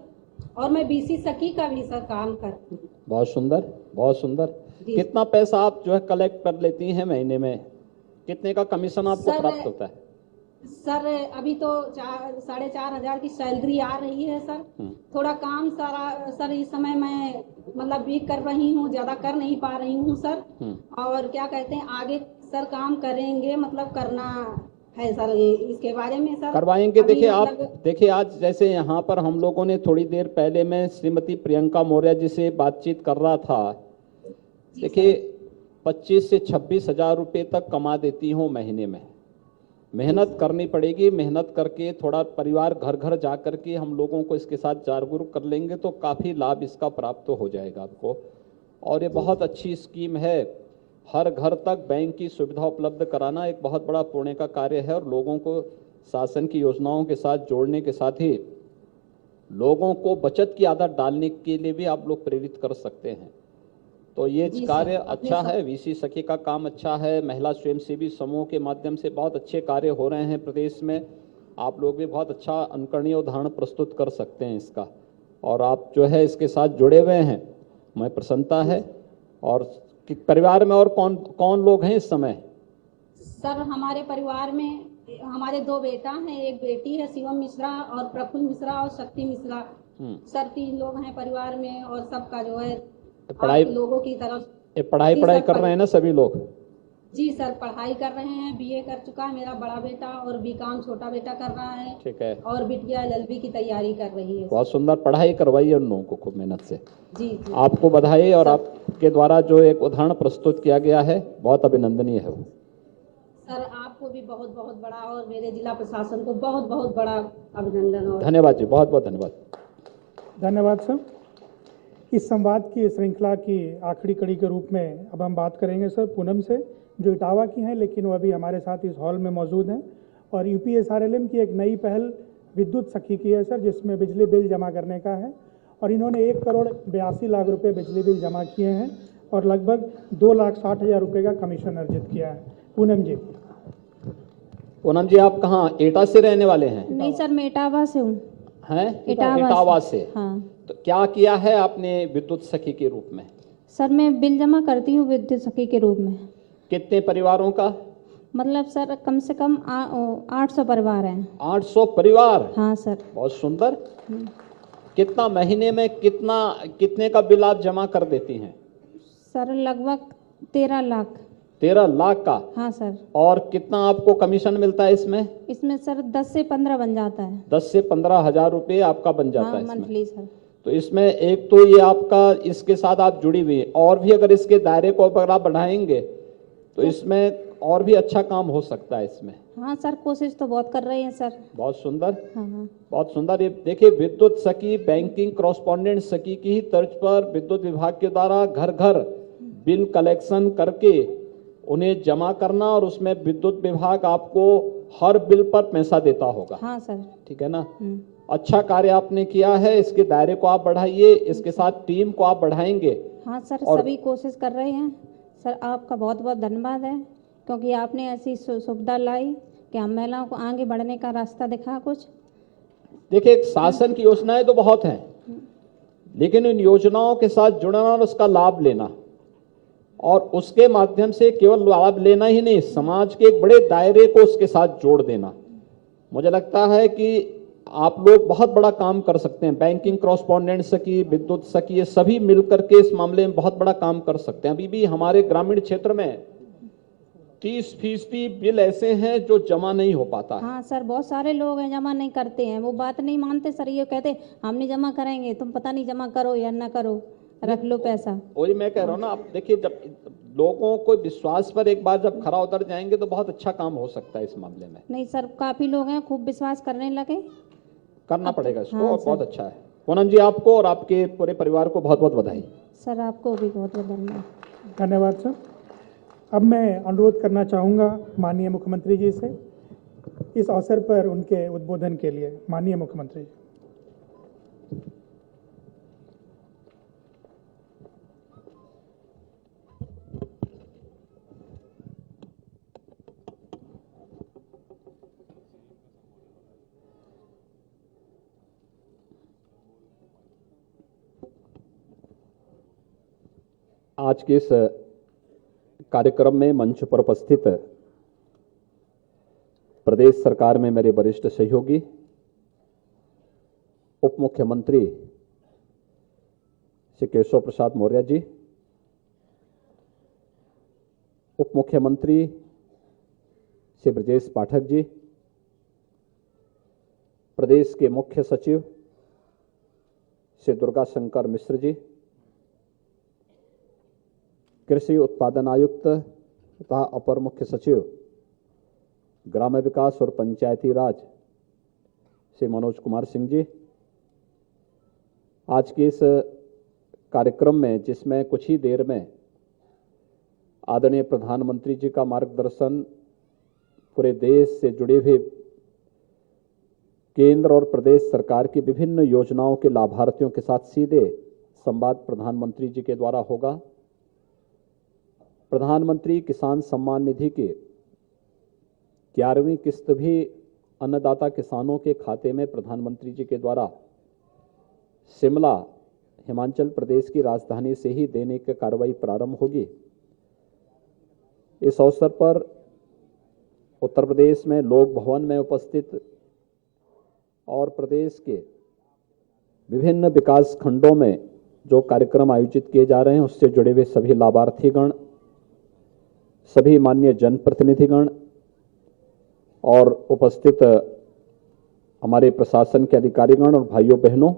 और मैं BC सखी का भी सर काम करती हूँ। बहुत सुंदर, बहुत सुंदर। कितना पैसा आप जो है कलेक्ट कर लेती हैं महीने में? कितने का कमीशन आपको प्राप्त होता है? सर अभी तो 4,500 की सैलरी आ रही है सर। थोड़ा काम सारा सर इस समय मैं मतलब भी कर रही हूँ, ज्यादा कर नहीं पा रही हूँ सर। और क्या कहते हैं आगे सर काम करेंगे, मतलब करना है सर, इसके बारे में सर करवाएंगे। देखिए मतलब आप देखिए, आज जैसे यहाँ पर हम लोगों ने थोड़ी देर पहले मैं श्रीमती प्रियंका मौर्य जी से बातचीत कर रहा था। देखिए 25 से 26 हजार रुपये तक कमा देती हूँ महीने में। मेहनत करनी पड़ेगी, मेहनत करके थोड़ा परिवार घर घर जा करके हम लोगों को इसके साथ जागरूक कर लेंगे तो काफ़ी लाभ इसका प्राप्त हो जाएगा आपको। और ये बहुत अच्छी स्कीम है। हर घर तक बैंक की सुविधा उपलब्ध कराना एक बहुत बड़ा पुण्य का कार्य है, और लोगों को शासन की योजनाओं के साथ जोड़ने के साथ ही लोगों को बचत की आदत डालने के लिए भी आप लोग प्रेरित कर सकते हैं। तो ये कार्य अच्छा है, VC सखी का काम अच्छा है। महिला स्वयंसेवी समूह के माध्यम से बहुत अच्छे कार्य हो रहे हैं प्रदेश में। आप लोग भी बहुत अच्छा अनुकरणीय उदाहरण प्रस्तुत कर सकते हैं इसका, और आप जो है इसके साथ जुड़े हुए हैं, मैं प्रसन्नता है। और परिवार में और कौन कौन लोग हैं इस समय? सर हमारे परिवार में हमारे 2 बेटा हैं, एक बेटी है शिवम मिश्रा और प्रफुल्ल मिश्रा और शक्ति मिश्रा। सर 3 लोग हैं परिवार में, और सबका जो है पढ़ाई लोगों की तरफ पढ़ाई कर रहे हैं ना सभी लोग? जी सर पढ़ाई कर रहे हैं। BA कर चुका है मेरा बड़ा बेटा, और BCom छोटा बेटा कर रहा है। ठीक है। और बिटिया LLB की तैयारी कर रही है। बहुत सुंदर, पढ़ाई करवाइए उन लोगों को खूब मेहनत से। जी। आपको बधाई, और आपके द्वारा जो एक उदाहरण प्रस्तुत किया गया है बहुत अभिनंदनीय है वो। सर आपको भी बहुत बहुत बड़ा, और मेरे जिला प्रशासन को बहुत बहुत बड़ा अभिनंदन और धन्यवाद जी, बहुत बहुत धन्यवाद। धन्यवाद सर। इस संवाद की श्रृंखला की आखिरी कड़ी के रूप में अब हम बात करेंगे सर पूनम से, जो इटावा की हैं लेकिन वो अभी हमारे साथ इस हॉल में मौजूद हैं। और UPSRLM की एक नई पहल विद्युत सखी की है सर, जिसमें बिजली बिल जमा करने का है, और इन्होंने 1,82,00,000 रुपये बिजली बिल जमा किए हैं और लगभग 2,60,000 रुपये का कमीशन अर्जित किया है। पूनम जी। पूनम जी, आप कहाँ एटा से रहने वाले हैं? नहीं सर, मैं इटावा से हूँ। हैं? इटावा से। हाँ। तो क्या किया है आपने विद्युत सखी के रूप में? सर मैं बिल जमा करती हूँ विद्युत सखी के रूप में। कितने परिवारों का? मतलब सर कम से कम 800 परिवार हैं। 800 परिवार? हाँ सर। बहुत सुंदर। कितना महीने में कितने का बिल आप जमा कर देती हैं? सर लगभग 13 लाख। 13 लाख का? हाँ सर। और कितना आपको कमीशन मिलता है इसमें? इसमें सर 10 से 15 बन जाता है। 10 से 15 हजार रुपये आपका बन जाता है मंथली सर। तो इसमें एक तो ये आपका इसके साथ आप जुड़ी हुई है, और भी अगर इसके दायरे को अगर आप बढ़ाएंगे तो इसमें और भी अच्छा काम हो सकता है इसमें। हाँ सर, कोशिश तो बहुत कर रहे हैं सर। बहुत सुंदर। हाँ। बहुत सुंदर। ये देखिए, विद्युत सखी बैंकिंग कॉरेस्पॉन्डेंट सखी की ही तर्ज पर विद्युत विभाग के द्वारा घर घर बिल कलेक्शन करके उन्हें जमा करना, और उसमें विद्युत विभाग आपको हर बिल पर पैसा देता होगा। हाँ सर। ठीक है ना? अच्छा कार्य आपने किया है। इसके दायरे को आप बढ़ाइए, इसके साथ टीम को आप बढ़ाएंगे। हाँ सर, सभी कोशिश कर रहे हैं सर। आपका बहुत बहुत धन्यवाद है, क्योंकि आपने ऐसी सुविधा लाई कि हम महिलाओं को आगे बढ़ने का रास्ता दिखा कुछ। देखिए, शासन की योजनाएं तो बहुत हैं, लेकिन इन योजनाओं के साथ जुड़ना और उसका लाभ लेना, और उसके माध्यम से केवल लाभ लेना ही नहीं, समाज के एक बड़े दायरे को उसके साथ जोड़ देना, मुझे लगता है कि आप लोग बहुत बड़ा काम कर सकते हैं। बैंकिंग कॉरेस्पॉन्डेंट सखी, विद्युत सखी, ये सभी मिलकर के इस मामले में बहुत बड़ा काम कर सकते हैं। अभी भी हमारे ग्रामीण क्षेत्र में 30% बिल ऐसे हैं जो जमा नहीं हो पाता है। हाँ सर, बहुत सारे लोग हैं जमा नहीं करते हैं, वो बात नहीं मानते सर, ये कहते हम नहीं जमा करेंगे, तुम पता नहीं जमा करो या ना करो, रख लो पैसा। वही मैं कह रहा हूँ ना, आप देखिए जब लोगों को विश्वास पर एक बार जब खरा उतर जाएंगे तो बहुत अच्छा काम हो सकता है इस मामले में। नहीं सर, काफी लोग हैं खूब विश्वास करने लगे, करना पड़ेगा इसको। हाँ, और सर। बहुत अच्छा है। पूनम जी, आपको और आपके पूरे परिवार को बहुत बहुत बधाई। सर आपको भी बहुत बहुत धन्यवाद। धन्यवाद सर। अब मैं अनुरोध करना चाहूँगा माननीय मुख्यमंत्री जी से इस अवसर पर उनके उद्बोधन के लिए। माननीय मुख्यमंत्री जी। आज के इस कार्यक्रम में मंच पर उपस्थित प्रदेश सरकार में मेरे वरिष्ठ सहयोगी उप मुख्यमंत्री श्री केशव प्रसाद मौर्य जी, उप मुख्यमंत्री श्री ब्रजेश पाठक जी, प्रदेश के मुख्य सचिव श्री दुर्गा शंकर मिश्र जी, कृषि उत्पादन आयुक्त तथा अपर मुख्य सचिव ग्राम्य विकास और पंचायती राज श्री मनोज कुमार सिंह जी, आज के इस कार्यक्रम में जिसमें कुछ ही देर में आदरणीय प्रधानमंत्री जी का मार्गदर्शन पूरे देश से जुड़े हुए केंद्र और प्रदेश सरकार की विभिन्न योजनाओं के लाभार्थियों के साथ सीधे संवाद प्रधानमंत्री जी के द्वारा होगा। प्रधानमंत्री किसान सम्मान निधि की 11वीं किस्त भी अन्नदाता किसानों के खाते में प्रधानमंत्री जी के द्वारा शिमला हिमाचल प्रदेश की राजधानी से ही देने की कार्रवाई प्रारंभ होगी। इस अवसर पर उत्तर प्रदेश में लोक भवन में उपस्थित और प्रदेश के विभिन्न विकास खंडों में जो कार्यक्रम आयोजित किए जा रहे हैं उससे जुड़े हुए सभी लाभार्थीगण, सभी माननीय जनप्रतिनिधिगण और उपस्थित हमारे प्रशासन के अधिकारीगण और भाइयों बहनों,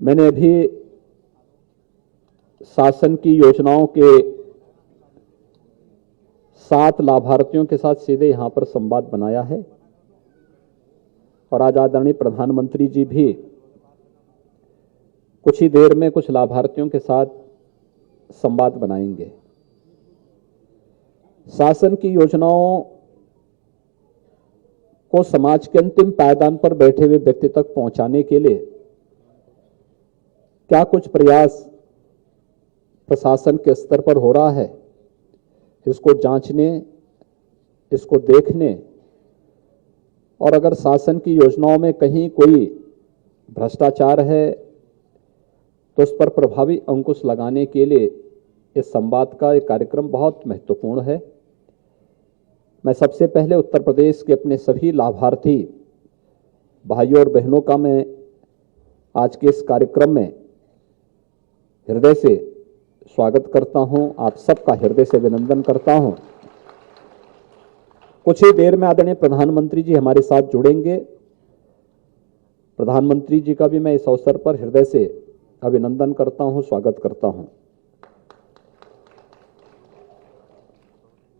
मैंने अभी शासन की योजनाओं के 7 लाभार्थियों के साथ सीधे यहां पर संवाद बनाया है और आज आदरणीय प्रधानमंत्री जी भी कुछ ही देर में कुछ लाभार्थियों के साथ संवाद बनाएंगे। शासन की योजनाओं को समाज के अंतिम पायदान पर बैठे हुए व्यक्ति तक पहुंचाने के लिए क्या कुछ प्रयास प्रशासन के स्तर पर हो रहा है, इसको जांचने, इसको देखने और अगर शासन की योजनाओं में कहीं कोई भ्रष्टाचार है तो उस पर प्रभावी अंकुश लगाने के लिए इस संवाद का एक कार्यक्रम बहुत महत्वपूर्ण है। मैं सबसे पहले उत्तर प्रदेश के अपने सभी लाभार्थी भाइयों और बहनों का मैं आज के इस कार्यक्रम में हृदय से स्वागत करता हूं, आप सबका हृदय से अभिनंदन करता हूं। कुछ ही देर में आदरणीय प्रधानमंत्री जी हमारे साथ जुड़ेंगे। प्रधानमंत्री जी का भी मैं इस अवसर पर हृदय से अभिनंदन करता हूं, स्वागत करता हूं।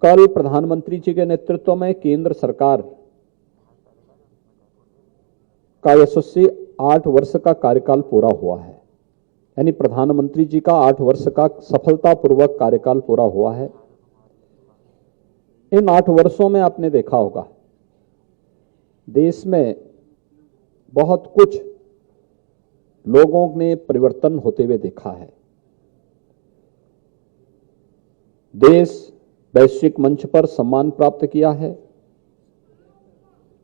कल प्रधानमंत्री जी के नेतृत्व में केंद्र सरकार का यशस्वी 8 वर्ष का कार्यकाल पूरा हुआ है, यानी प्रधानमंत्री जी का 8 वर्ष का सफलतापूर्वक कार्यकाल पूरा हुआ है। इन 8 वर्षों में आपने देखा होगा देश में बहुत कुछ लोगों ने परिवर्तन होते हुए देखा है। देश वैश्विक मंच पर सम्मान प्राप्त किया है।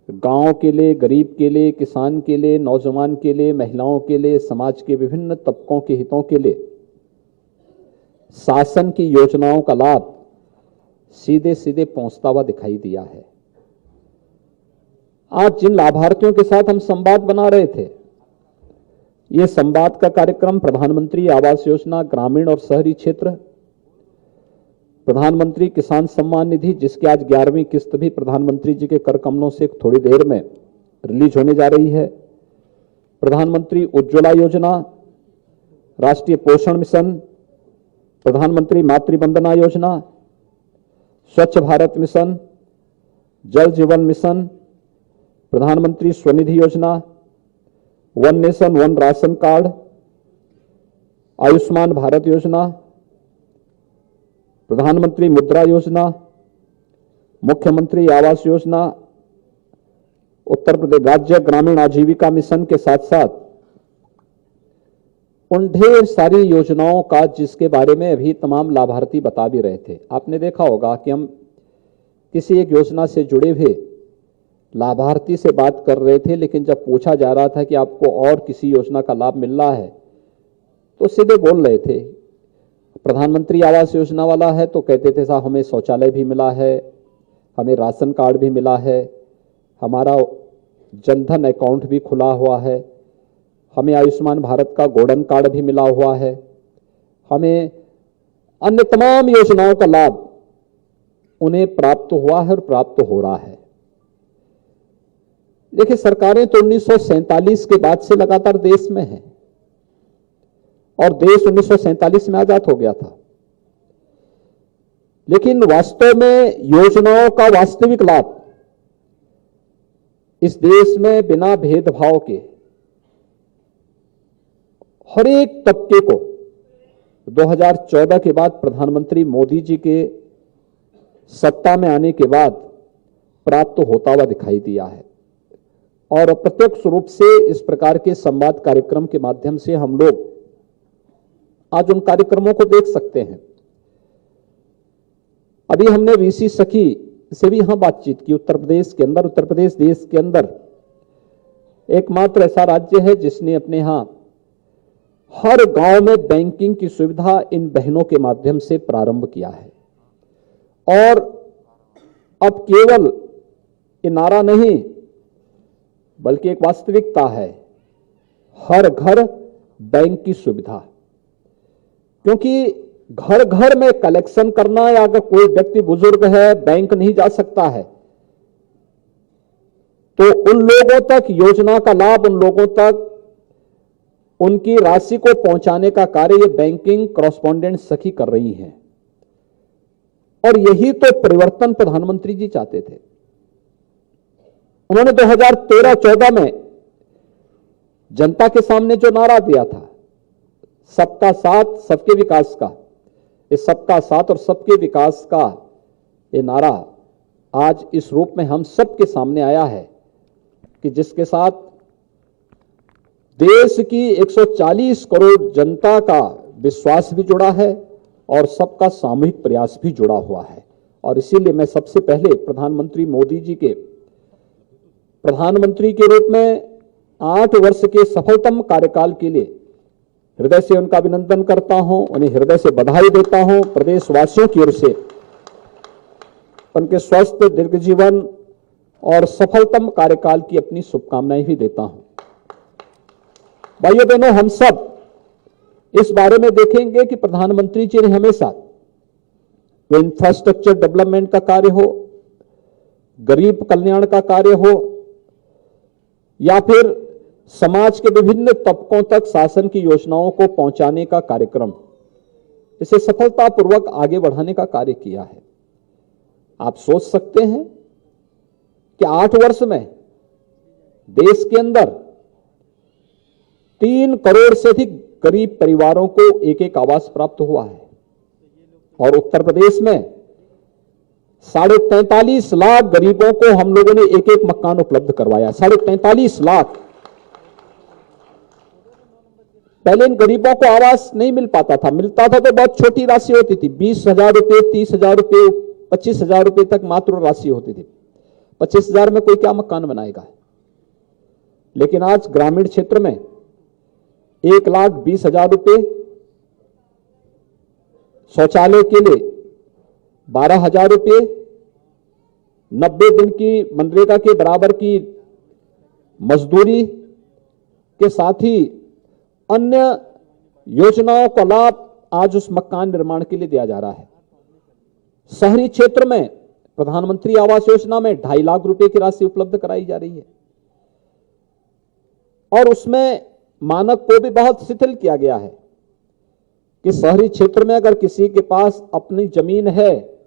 गांव के लिए, गरीब के लिए, किसान के लिए, नौजवान के लिए, महिलाओं के लिए, समाज के विभिन्न तबकों के हितों के लिए शासन की योजनाओं का लाभ सीधे सीधे पहुंचता हुआ दिखाई दिया है। आज जिन लाभार्थियों के साथ हम संवाद बना रहे थे, ये संवाद का कार्यक्रम प्रधानमंत्री आवास योजना ग्रामीण और शहरी क्षेत्र प्रधानमंत्री किसान सम्मान निधि, जिसकी आज 11वीं किस्त भी प्रधानमंत्री जी के कर कमलों से थोड़ी देर में रिलीज होने जा रही है। प्रधानमंत्री उज्ज्वला योजना, राष्ट्रीय पोषण मिशन, प्रधानमंत्री मातृ वंदना योजना, स्वच्छ भारत मिशन, जल जीवन मिशन, प्रधानमंत्री स्वनिधि योजना, one nation one ration card, Ayushman Bharat योजना, प्रधानमंत्री मुद्रा योजना, मुख्यमंत्री आवास योजना, उत्तर प्रदेश राज्य ग्रामीण आजीविका मिशन के साथ साथ उन ढेर सारी योजनाओं का जिसके बारे में अभी तमाम लाभार्थी बता भी रहे थे। आपने देखा होगा कि हम किसी एक योजना से जुड़े हुए लाभार्थी से बात कर रहे थे, लेकिन जब पूछा जा रहा था कि आपको और किसी योजना का लाभ मिल रहा है तो सीधे बोल रहे थे। प्रधानमंत्री आवास योजना वाला है तो कहते थे साहब हमें शौचालय भी मिला है, हमें राशन कार्ड भी मिला है, हमारा जनधन अकाउंट भी खुला हुआ है, हमें आयुष्मान भारत का गोल्डन कार्ड भी मिला हुआ है, हमें अन्य तमाम योजनाओं का लाभ उन्हें प्राप्त हुआ है और प्राप्त हो रहा है। देखिए, सरकारें तो 1947 के बाद से लगातार देश में हैं और देश 1947 में आजाद हो गया था, लेकिन वास्तव में योजनाओं का वास्तविक लाभ इस देश में बिना भेदभाव के हर एक तबके को 2014 के बाद प्रधानमंत्री मोदी जी के सत्ता में आने के बाद प्राप्त होता हुआ दिखाई दिया है। और अप्रत्यक्ष रूप से इस प्रकार के संवाद कार्यक्रम के माध्यम से हम लोग आज उन कार्यक्रमों को देख सकते हैं। अभी हमने वीसी सखी से भी यहां बातचीत की। उत्तर प्रदेश देश के अंदर एकमात्र ऐसा राज्य है जिसने अपने यहां हर गांव में बैंकिंग की सुविधा इन बहनों के माध्यम से प्रारंभ किया है। और अब केवल ये नारा नहीं बल्कि एक वास्तविकता है, हर घर बैंक की सुविधा। क्योंकि घर घर में कलेक्शन करना, या अगर कोई व्यक्ति बुजुर्ग है बैंक नहीं जा सकता है तो उन लोगों तक योजना का लाभ, उन लोगों तक उनकी राशि को पहुंचाने का कार्य ये बैंकिंग कॉरेस्पॉन्डेंट सखी कर रही हैं। और यही तो परिवर्तन प्रधानमंत्री जी चाहते थे। उन्होंने 2013-14 में जनता के सामने जो नारा दिया था, सबका साथ सबके विकास का, इस सबका साथ और सबके विकास का ये नारा आज इस रूप में हम सबके सामने आया है कि जिसके साथ देश की 140 करोड़ जनता का विश्वास भी जुड़ा है और सबका सामूहिक प्रयास भी जुड़ा हुआ है। और इसीलिए मैं सबसे पहले प्रधानमंत्री मोदी जी के प्रधानमंत्री के रूप में 8 वर्ष के सफलतम कार्यकाल के लिए हृदय से उनका अभिनंदन करता हूं, उन्हें हृदय से बधाई देता हूं। प्रदेशवासियों की ओर से उनके स्वस्थ दीर्घ जीवन और सफलतम कार्यकाल की अपनी शुभकामनाएं भी देता हूं। भाइयों बहनों, हम सब इस बारे में देखेंगे कि प्रधानमंत्री जी ने हमेशा वो इंफ्रास्ट्रक्चर डेवलपमेंट का कार्य हो, गरीब कल्याण का कार्य हो, या फिर समाज के विभिन्न तबकों तक शासन की योजनाओं को पहुंचाने का कार्यक्रम, इसे सफलतापूर्वक आगे बढ़ाने का कार्य किया है। आप सोच सकते हैं कि 8 वर्ष में देश के अंदर 3 करोड़ से अधिक गरीब परिवारों को एक एक आवास प्राप्त हुआ है। और उत्तर प्रदेश में 43.5 लाख गरीबों को हम लोगों ने एक एक मकान उपलब्ध करवाया। 43.5 लाख। पहले इन गरीबों को आवास नहीं मिल पाता था, मिलता था तो बहुत छोटी राशि होती थी, 20,000 रुपए, 30,000 रुपए, 25,000 रुपए तक मात्र राशि होती थी। 25,000 में कोई क्या मकान बनाएगा। लेकिन आज ग्रामीण क्षेत्र में 1,20,000 रुपए, शौचालय के लिए 12,000 रुपए, 90 दिन की मनरेगा के बराबर की मजदूरी के साथ ही अन्य योजनाओं का लाभ आज उस मकान निर्माण के लिए दिया जा रहा है। शहरी क्षेत्र में प्रधानमंत्री आवास योजना में 2.5 लाख रुपए की राशि उपलब्ध कराई जा रही है और उसमें मानक को भी बहुत शिथिल किया गया है कि शहरी क्षेत्र में अगर किसी के पास अपनी जमीन है,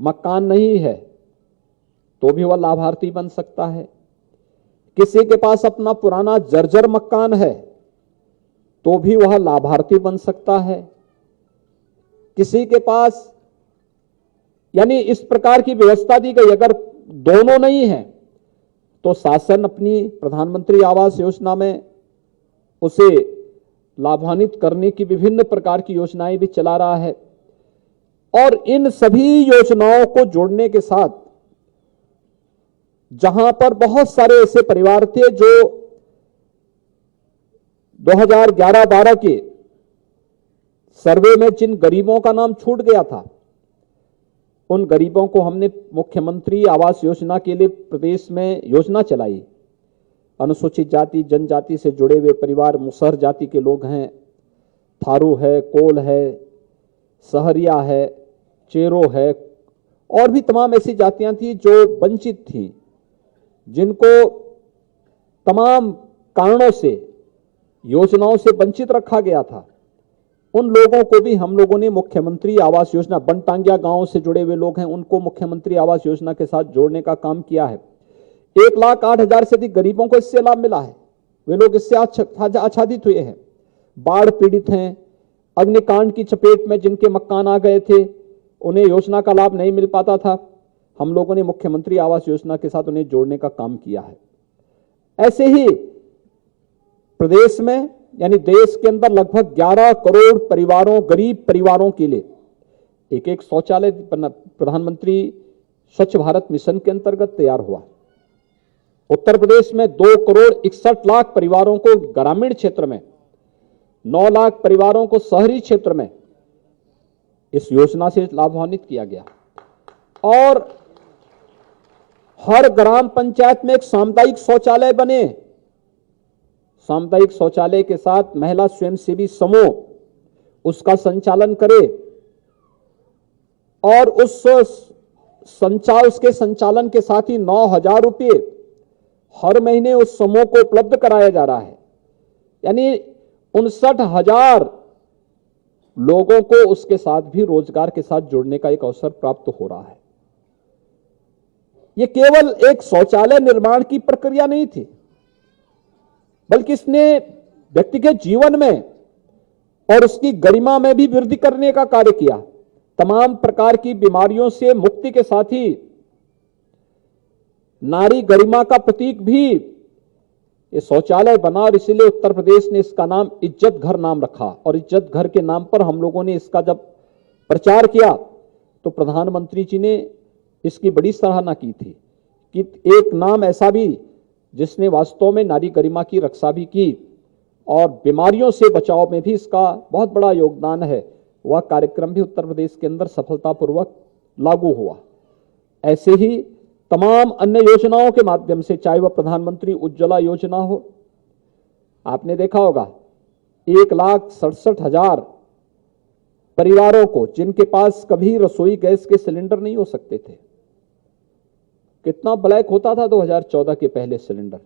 मकान नहीं है, तो भी वह लाभार्थी बन सकता है। किसी के पास अपना पुराना जर्जर मकान है तो भी वह लाभार्थी बन सकता है। किसी के पास, यानी इस प्रकार की व्यवस्था दी गई। अगर दोनों नहीं है तो शासन अपनी प्रधानमंत्री आवास योजना में उसे लाभान्वित करने की विभिन्न प्रकार की योजनाएं भी चला रहा है। और इन सभी योजनाओं को जोड़ने के साथ जहां पर बहुत सारे ऐसे परिवार थे जो 2011-12 के सर्वे में जिन गरीबों का नाम छूट गया था, उन गरीबों को हमने मुख्यमंत्री आवास योजना के लिए प्रदेश में योजना चलाई। अनुसूचित जाति जनजाति से जुड़े हुए परिवार, मुसहर जाति के लोग हैं, थारू है, कोल है, सहरिया है, चेरो है, और भी तमाम ऐसी जातियां थी जो वंचित थी, जिनको तमाम कारणों से योजनाओं से वंचित रखा गया था। उन लोगों को भी हम लोगों ने मुख्यमंत्री आवास योजना, बनटांगिया गांव से जुड़े हुए लोग हैं, उनको मुख्यमंत्री आवास योजना के साथ जोड़ने का काम किया है। 1,08,000 से अधिक गरीबों को इससे लाभ मिला है। वे लोग इससे आच्छादित हुए हैं। बाढ़ पीड़ित हैं, अग्निकांड की चपेट में जिनके मकान आ गए थे, उन्हें योजना का लाभ नहीं मिल पाता था, हम लोगों ने मुख्यमंत्री आवास योजना के साथ उन्हें जोड़ने का काम किया है। ऐसे ही प्रदेश में, यानी देश के अंदर लगभग 11 करोड़ परिवारों, गरीब परिवारों के लिए एक शौचालय प्रधानमंत्री स्वच्छ भारत मिशन के अंतर्गत तैयार हुआ। उत्तर प्रदेश में 2 करोड़ 61 लाख परिवारों को ग्रामीण क्षेत्र में, 9 लाख परिवारों को शहरी क्षेत्र में इस योजना से लाभान्वित किया गया। और हर ग्राम पंचायत में एक सामुदायिक शौचालय बने। सामुदायिक शौचालय के साथ महिला स्वयंसेवी समूह उसका संचालन करे और उसके संचालन के साथ ही 9,000 रुपये हर महीने उस समूह को उपलब्ध कराया जा रहा है। यानी 59,000 लोगों को उसके साथ भी रोजगार के साथ जुड़ने का एक अवसर प्राप्त हो रहा है। यह केवल एक शौचालय निर्माण की प्रक्रिया नहीं थी, बल्कि इसने व्यक्ति के जीवन में और उसकी गरिमा में भी वृद्धि करने का कार्य किया। तमाम प्रकार की बीमारियों से मुक्ति के साथ ही नारी गरिमा का प्रतीक भी ये शौचालय बना और इसीलिए उत्तर प्रदेश ने इसका नाम इज्जत घर नाम रखा। और इज्जत घर के नाम पर हम लोगों ने इसका जब प्रचार किया तो प्रधानमंत्री जी ने इसकी बड़ी सराहना की थी कि एक नाम ऐसा भी जिसने वास्तव में नारी गरिमा की रक्षा भी की और बीमारियों से बचाव में भी इसका बहुत बड़ा योगदान है, वह कार्यक्रम भी उत्तर प्रदेश के अंदर सफलतापूर्वक लागू हुआ। ऐसे ही तमाम अन्य योजनाओं के माध्यम से, चाहे वह प्रधानमंत्री उज्ज्वला योजना हो, आपने देखा होगा 1,67,000 परिवारों को जिनके पास कभी रसोई गैस के सिलेंडर नहीं हो सकते थे। कितना ब्लैक होता था 2014 के पहले सिलेंडर,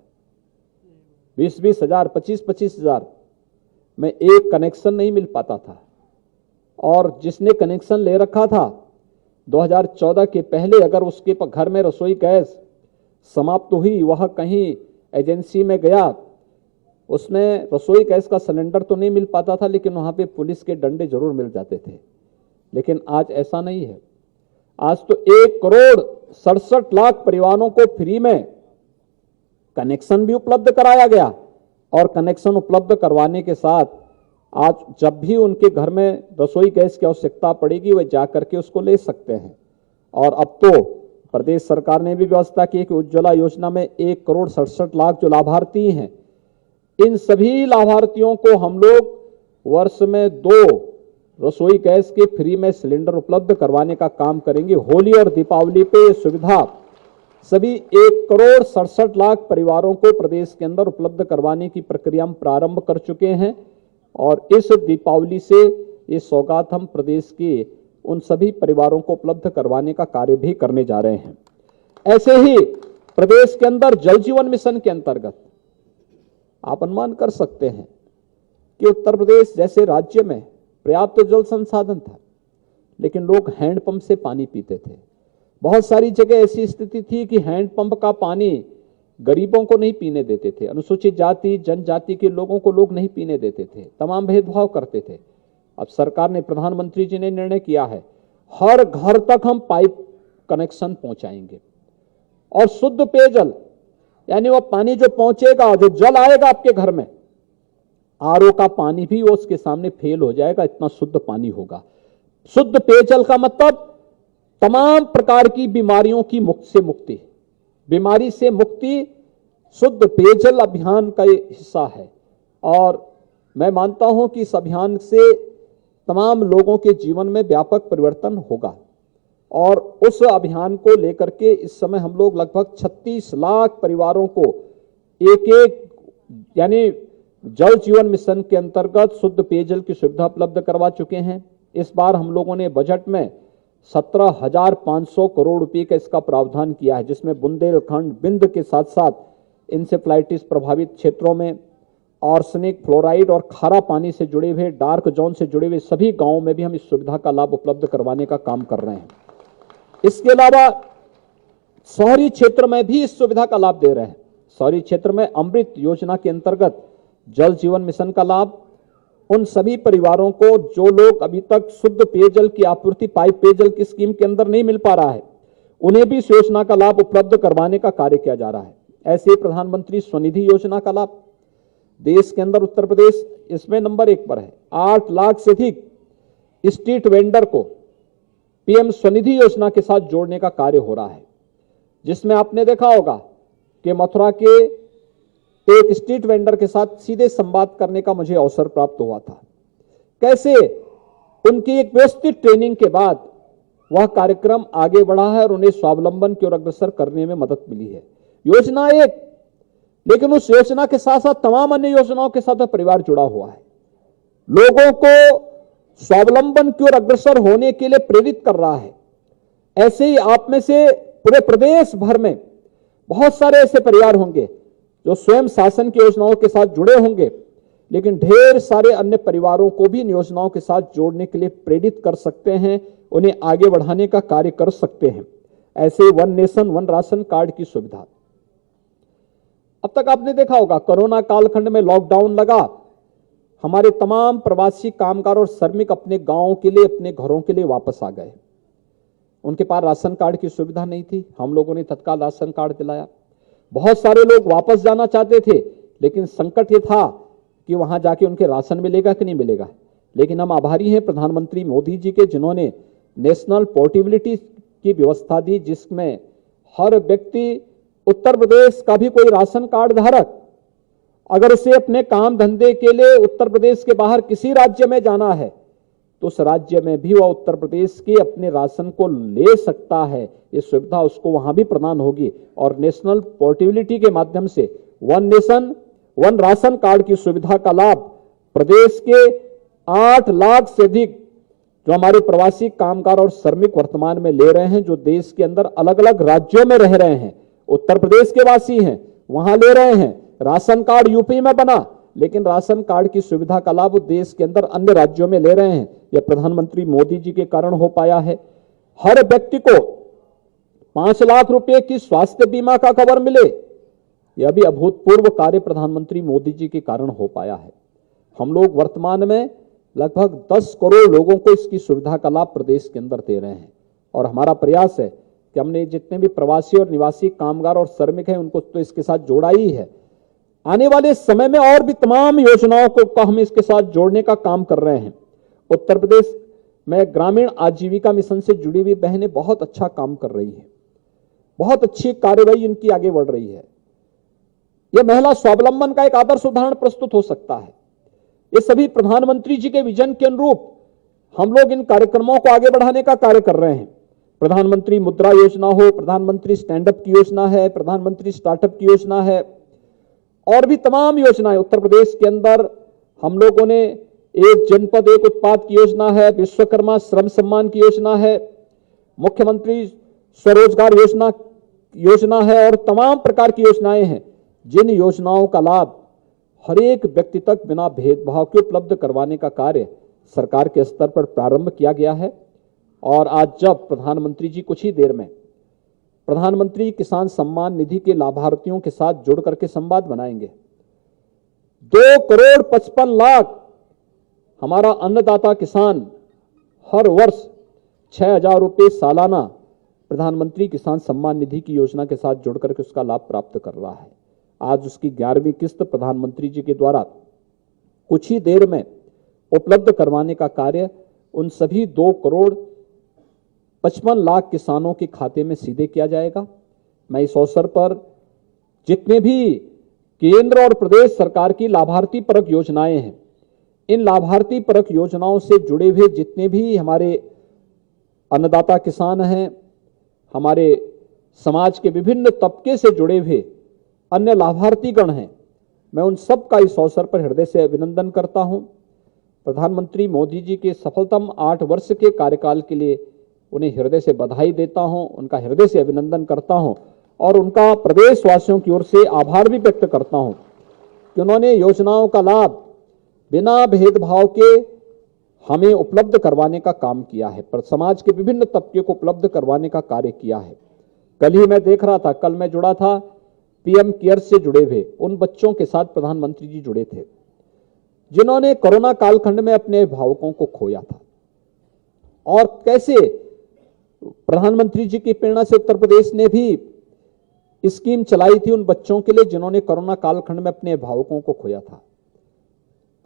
20-20 हजार, 25-25 हजार में एक कनेक्शन नहीं मिल पाता था। और जिसने कनेक्शन ले रखा था 2014 के पहले, अगर उसके घर में रसोई गैस समाप्त हुई, वह कहीं एजेंसी में गया, उसमें रसोई गैस का सिलेंडर तो नहीं मिल पाता था, लेकिन वहां पे पुलिस के डंडे जरूर मिल जाते थे। लेकिन आज ऐसा नहीं है। आज तो 1 करोड़ 67 लाख परिवारों को फ्री में कनेक्शन भी उपलब्ध कराया गया। और कनेक्शन उपलब्ध करवाने के साथ आज जब भी उनके घर में रसोई गैस की आवश्यकता पड़ेगी, वे जाकर के उसको ले सकते हैं। और अब तो प्रदेश सरकार ने भी व्यवस्था की कि उज्ज्वला योजना में 1 करोड़ 67 लाख जो लाभार्थी हैं, इन सभी लाभार्थियों को हम लोग वर्ष में 2 रसोई गैस के फ्री में सिलेंडर उपलब्ध करवाने का काम करेंगे। होली और दीपावली पे ये सुविधा सभी 1 करोड़ 67 लाख परिवारों को प्रदेश के अंदर उपलब्ध करवाने की प्रक्रिया हम प्रारंभ कर चुके हैं। और इस दीपावली से ये सौगात हम प्रदेश के उन सभी परिवारों को उपलब्ध करवाने का कार्य भी करने जा रहे हैं। ऐसे ही प्रदेश के अंदर जल जीवन मिशन के अंतर्गत आप अनुमान कर सकते हैं कि उत्तर प्रदेश जैसे राज्य में पर्याप्त जल संसाधन था, लेकिन लोग हैंडपंप से पानी पीते थे। बहुत सारी जगह ऐसी स्थिति थी कि हैंडपंप का पानी गरीबों को नहीं पीने देते थे, अनुसूचित जाति जनजाति के लोगों को लोग नहीं पीने देते थे, तमाम भेदभाव करते थे। अब सरकार ने, प्रधानमंत्री जी ने निर्णय किया है, हर घर तक हम पाइप कनेक्शन पहुंचाएंगे और शुद्ध पेयजल, यानी वो पानी जो पहुंचेगा, जो जल आएगा आपके घर में, आरओ का पानी भी वो उसके सामने फेल हो जाएगा, इतना शुद्ध पानी होगा। शुद्ध पेयजल का मतलब तमाम प्रकार की बीमारियों की मुक्ति, बीमारी से मुक्ति शुद्ध पेयजल अभियान का हिस्सा है। और मैं मानता हूं कि इस अभियान से तमाम लोगों के जीवन में व्यापक परिवर्तन होगा। और उस अभियान को लेकर के इस समय हम लोग लगभग 36 लाख परिवारों को एक यानी जल जीवन मिशन के अंतर्गत शुद्ध पेयजल की सुविधा उपलब्ध करवा चुके हैं। इस बार हम लोगों ने बजट में 17,500 करोड़ रुपए का इसका प्रावधान किया है, जिसमें बुंदेलखंड, बिंद के साथ साथ इंसेफ्लाइटिस प्रभावित क्षेत्रों में आर्सेनिक, फ्लोराइड और खारा पानी से जुड़े हुए, डार्क जोन से जुड़े हुए सभी गांवों में भी हम इस सुविधा का लाभ उपलब्ध करवाने का काम कर रहे हैं। इसके अलावा शहरी क्षेत्र में भी इस सुविधा का लाभ दे रहे हैं। शहरी क्षेत्र में अमृत योजना के अंतर्गत जल जीवन मिशन का लाभ उन सभी परिवारों को जो लोग अभी तक शुद्ध पेयजल की आपूर्ति पाइप पेयजल की स्कीम के अंदर नहीं मिल पा रहा है, उन्हें भी इस योजना का लाभ उपलब्ध करवाने का कार्य किया जा रहा है। ऐसे ही प्रधानमंत्री स्वनिधि योजना का लाभ देश के अंदर उत्तर प्रदेश इसमें नंबर 1 पर है। 8 लाख से अधिक स्ट्रीट वेंडर को पीएम स्वनिधि योजना के साथ जोड़ने का कार्य हो रहा है, जिसमें आपने देखा होगा कि मथुरा के एक स्ट्रीट वेंडर के साथ सीधे संवाद करने का मुझे अवसर प्राप्त हुआ था। कैसे उनकी एक व्यवस्थित ट्रेनिंग के बाद वह कार्यक्रम आगे बढ़ा है और उन्हें स्वावलंबन की ओर अग्रसर करने में मदद मिली है। योजना एक, लेकिन उस योजना के साथ साथ तमाम अन्य योजनाओं के साथ परिवार जुड़ा हुआ है, लोगों को स्वावलंबन की ओर अग्रसर होने के लिए प्रेरित कर रहा है। ऐसे ही आप में से पूरे प्रदेश भर में बहुत सारे ऐसे परिवार होंगे जो स्वयं शासन की योजनाओं के साथ जुड़े होंगे, लेकिन ढेर सारे अन्य परिवारों को भी इन योजनाओं के साथ जोड़ने के लिए प्रेरित कर सकते हैं, उन्हें आगे बढ़ाने का कार्य कर सकते हैं। ऐसे ही one nation one ration card की सुविधा, अब तक आपने देखा होगा कोरोना कालखंड में लॉकडाउन लगा, हमारे तमाम प्रवासी कामगार और श्रमिक अपने गांवों के लिए, अपने घरों के लिए वापस आ गए। उनके पास राशन कार्ड की सुविधा नहीं थी, हम लोगों ने तत्काल राशन कार्ड दिलाया। बहुत सारे लोग वापस जाना चाहते थे, लेकिन संकट ये था कि वहां जाके उनके राशन मिलेगा कि नहीं मिलेगा। लेकिन हम आभारी हैं प्रधानमंत्री मोदी जी के, जिन्होंने नेशनल पोर्टेबिलिटी की व्यवस्था दी, जिसमें हर व्यक्ति, उत्तर प्रदेश का भी कोई राशन कार्ड धारक अगर उसे अपने काम धंधे के लिए उत्तर प्रदेश के बाहर किसी राज्य में जाना है तो उस राज्य में भी वह उत्तर प्रदेश के अपने राशन को ले सकता है। ये सुविधा उसको वहां भी प्रदान होगी। और नेशनल पोर्टेबिलिटी के माध्यम से one nation one ration card की सुविधा का लाभ प्रदेश के 8 लाख से अधिक जो हमारे प्रवासी कामगार और श्रमिक वर्तमान में ले रहे हैं, जो देश के अंदर अलग अलग राज्यों में रह रहे हैं, उत्तर प्रदेश के वासी हैं, वहां ले रहे हैं। राशन कार्ड यूपी में बना, लेकिन राशन कार्ड की सुविधा का लाभ देश के अंदर अन्य राज्यों में ले रहे हैं। यह प्रधानमंत्री मोदी जी के कारण हो पाया है। हर व्यक्ति को 5 लाख रुपए की स्वास्थ्य बीमा का कवर मिले, यह भी अभूतपूर्व कार्य प्रधानमंत्री मोदी जी के कारण हो पाया है। हम लोग वर्तमान में लगभग 10 करोड़ लोगों को इसकी सुविधा का लाभ प्रदेश के अंदर दे रहे हैं। और हमारा प्रयास है कि हमने जितने भी प्रवासी और निवासी कामगार और श्रमिक हैं उनको तो इसके साथ जोड़ा ही है। आने वाले समय में और भी तमाम योजनाओं को हम इसके साथ जोड़ने का काम कर रहे हैं। उत्तर प्रदेश में ग्रामीण आजीविका मिशन से जुड़ी हुई बहनें बहुत अच्छा काम कर रही है, बहुत अच्छी कार्यवाही इनकी आगे बढ़ रही है। यह महिला स्वावलंबन का एक आदर्श उदाहरण प्रस्तुत हो सकता है। ये सभी प्रधानमंत्री जी के विजन के अनुरूप हम लोग इन कार्यक्रमों को आगे बढ़ाने का कार्य कर रहे हैं। प्रधानमंत्री मुद्रा योजना हो, प्रधानमंत्री स्टैंडअप की योजना है, प्रधानमंत्री स्टार्टअप की योजना है, और भी तमाम योजनाएं उत्तर प्रदेश के अंदर हम लोगों ने एक जनपद एक उत्पाद की योजना है, विश्वकर्मा श्रम सम्मान की योजना है, मुख्यमंत्री स्वरोजगार योजना है और तमाम प्रकार की योजनाएं हैं, जिन योजनाओं का लाभ हर एक व्यक्ति तक बिना भेदभाव के उपलब्ध करवाने का कार्य सरकार के स्तर पर प्रारंभ किया गया है। और आज जब प्रधानमंत्री जी कुछ ही देर में प्रधानमंत्री किसान सम्मान निधि के लाभार्थियों के साथ जुड़ करके संवाद बनाएंगे, 2,55,00,000 हमारा अन्नदाता किसान हर वर्ष 6,000 रुपये सालाना प्रधानमंत्री किसान सम्मान निधि की योजना के साथ जुड़ करके उसका लाभ प्राप्त कर रहा है। आज उसकी 11वीं किस्त प्रधानमंत्री जी के द्वारा कुछ ही देर में उपलब्ध करवाने का कार्य उन सभी 2,55,00,000 किसानों के खाते में सीधे किया जाएगा। मैं इस अवसर पर जितने भी केंद्र और प्रदेश सरकार की लाभार्थी परक योजनाएं हैं, इन लाभार्थी परक योजनाओं से जुड़े हुए जितने भी हमारे अन्नदाता किसान हैं, हमारे समाज के विभिन्न तबके से जुड़े हुए अन्य लाभार्थीगण हैं, मैं उन सब का इस अवसर पर हृदय से अभिनंदन करता हूं। प्रधानमंत्री मोदी जी के सफलतम 8 वर्ष के कार्यकाल के लिए उन्हें हृदय से बधाई देता हूं, उनका हृदय से अभिनंदन करता हूं और उनका प्रदेशवासियों की ओर से आभार भी व्यक्त करता हूं कि उन्होंने योजनाओं का लाभ बिना भेदभाव के हमें उपलब्ध करवाने का काम किया है, पर समाज के विभिन्न तबके को उपलब्ध करवाने का कार्य किया है। कल ही मैं देख रहा था, कल मैं जुड़ा था पीएम केयर से जुड़े हुए उन बच्चों के साथ प्रधानमंत्री जी जुड़े थे जिन्होंने कोरोना कालखंड में अपने अभिभावकों को खोया था, और कैसे प्रधानमंत्री जी की प्रेरणा से उत्तर प्रदेश ने भी स्कीम चलाई थी उन बच्चों के लिए जिन्होंने कोरोना कालखंड में अपने अभिभावकों को खोया था।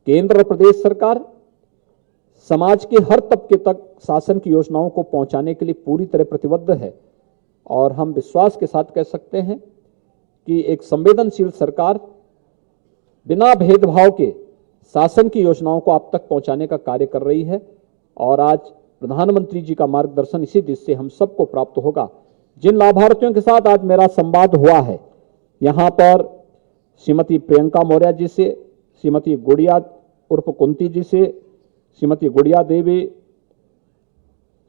केंद्र और प्रदेश सरकार समाज के हर तबके तक शासन की योजनाओं को पहुंचाने के लिए पूरी तरह प्रतिबद्ध है, और हम विश्वास के साथ कह सकते हैं कि एक संवेदनशील सरकार बिना भेदभाव के शासन की योजनाओं को आप तक पहुंचाने का कार्य कर रही है। और आज प्रधानमंत्री जी का मार्गदर्शन इसी दिशा से हम सबको प्राप्त होगा। जिन लाभार्थियों के साथ आज मेरा संवाद हुआ है, यहां पर श्रीमती प्रियंका मौर्य जी से, श्रीमती गुड़िया उर्फ कुंती जी से, श्रीमती गुड़िया देवी,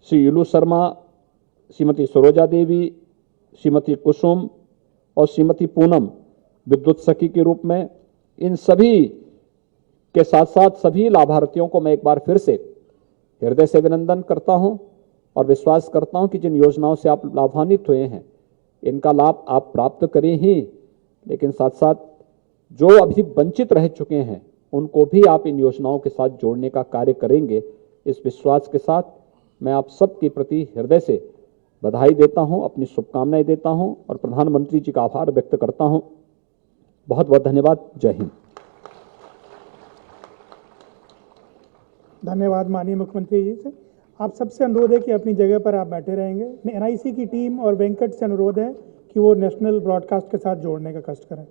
श्री युलू शर्मा, श्रीमती सरोजा देवी, श्रीमती कुसुम और श्रीमती पूनम विद्युत सखी के रूप में, इन सभी के साथ साथ सभी लाभार्थियों को मैं एक बार फिर से हृदय से अभिनंदन करता हूं और विश्वास करता हूं कि जिन योजनाओं से आप लाभान्वित हुए हैं इनका लाभ आप प्राप्त करें ही, लेकिन साथ साथ जो अभी वंचित रह चुके हैं उनको भी आप इन योजनाओं के साथ जोड़ने का कार्य करेंगे। इस विश्वास के साथ मैं आप सबके प्रति हृदय से बधाई देता हूं, अपनी शुभकामनाएं देता हूं और प्रधानमंत्री जी का आभार व्यक्त करता हूं। बहुत बहुत धन्यवाद। जय हिंद। धन्यवाद माननीय मुख्यमंत्री जी से। आप सबसे अनुरोध है कि अपनी जगह पर आप बैठे रहेंगे। एनआईसी की टीम और वेंकट से अनुरोध है कि वो नेशनल ब्रॉडकास्ट के साथ जोड़ने का कष्ट करें।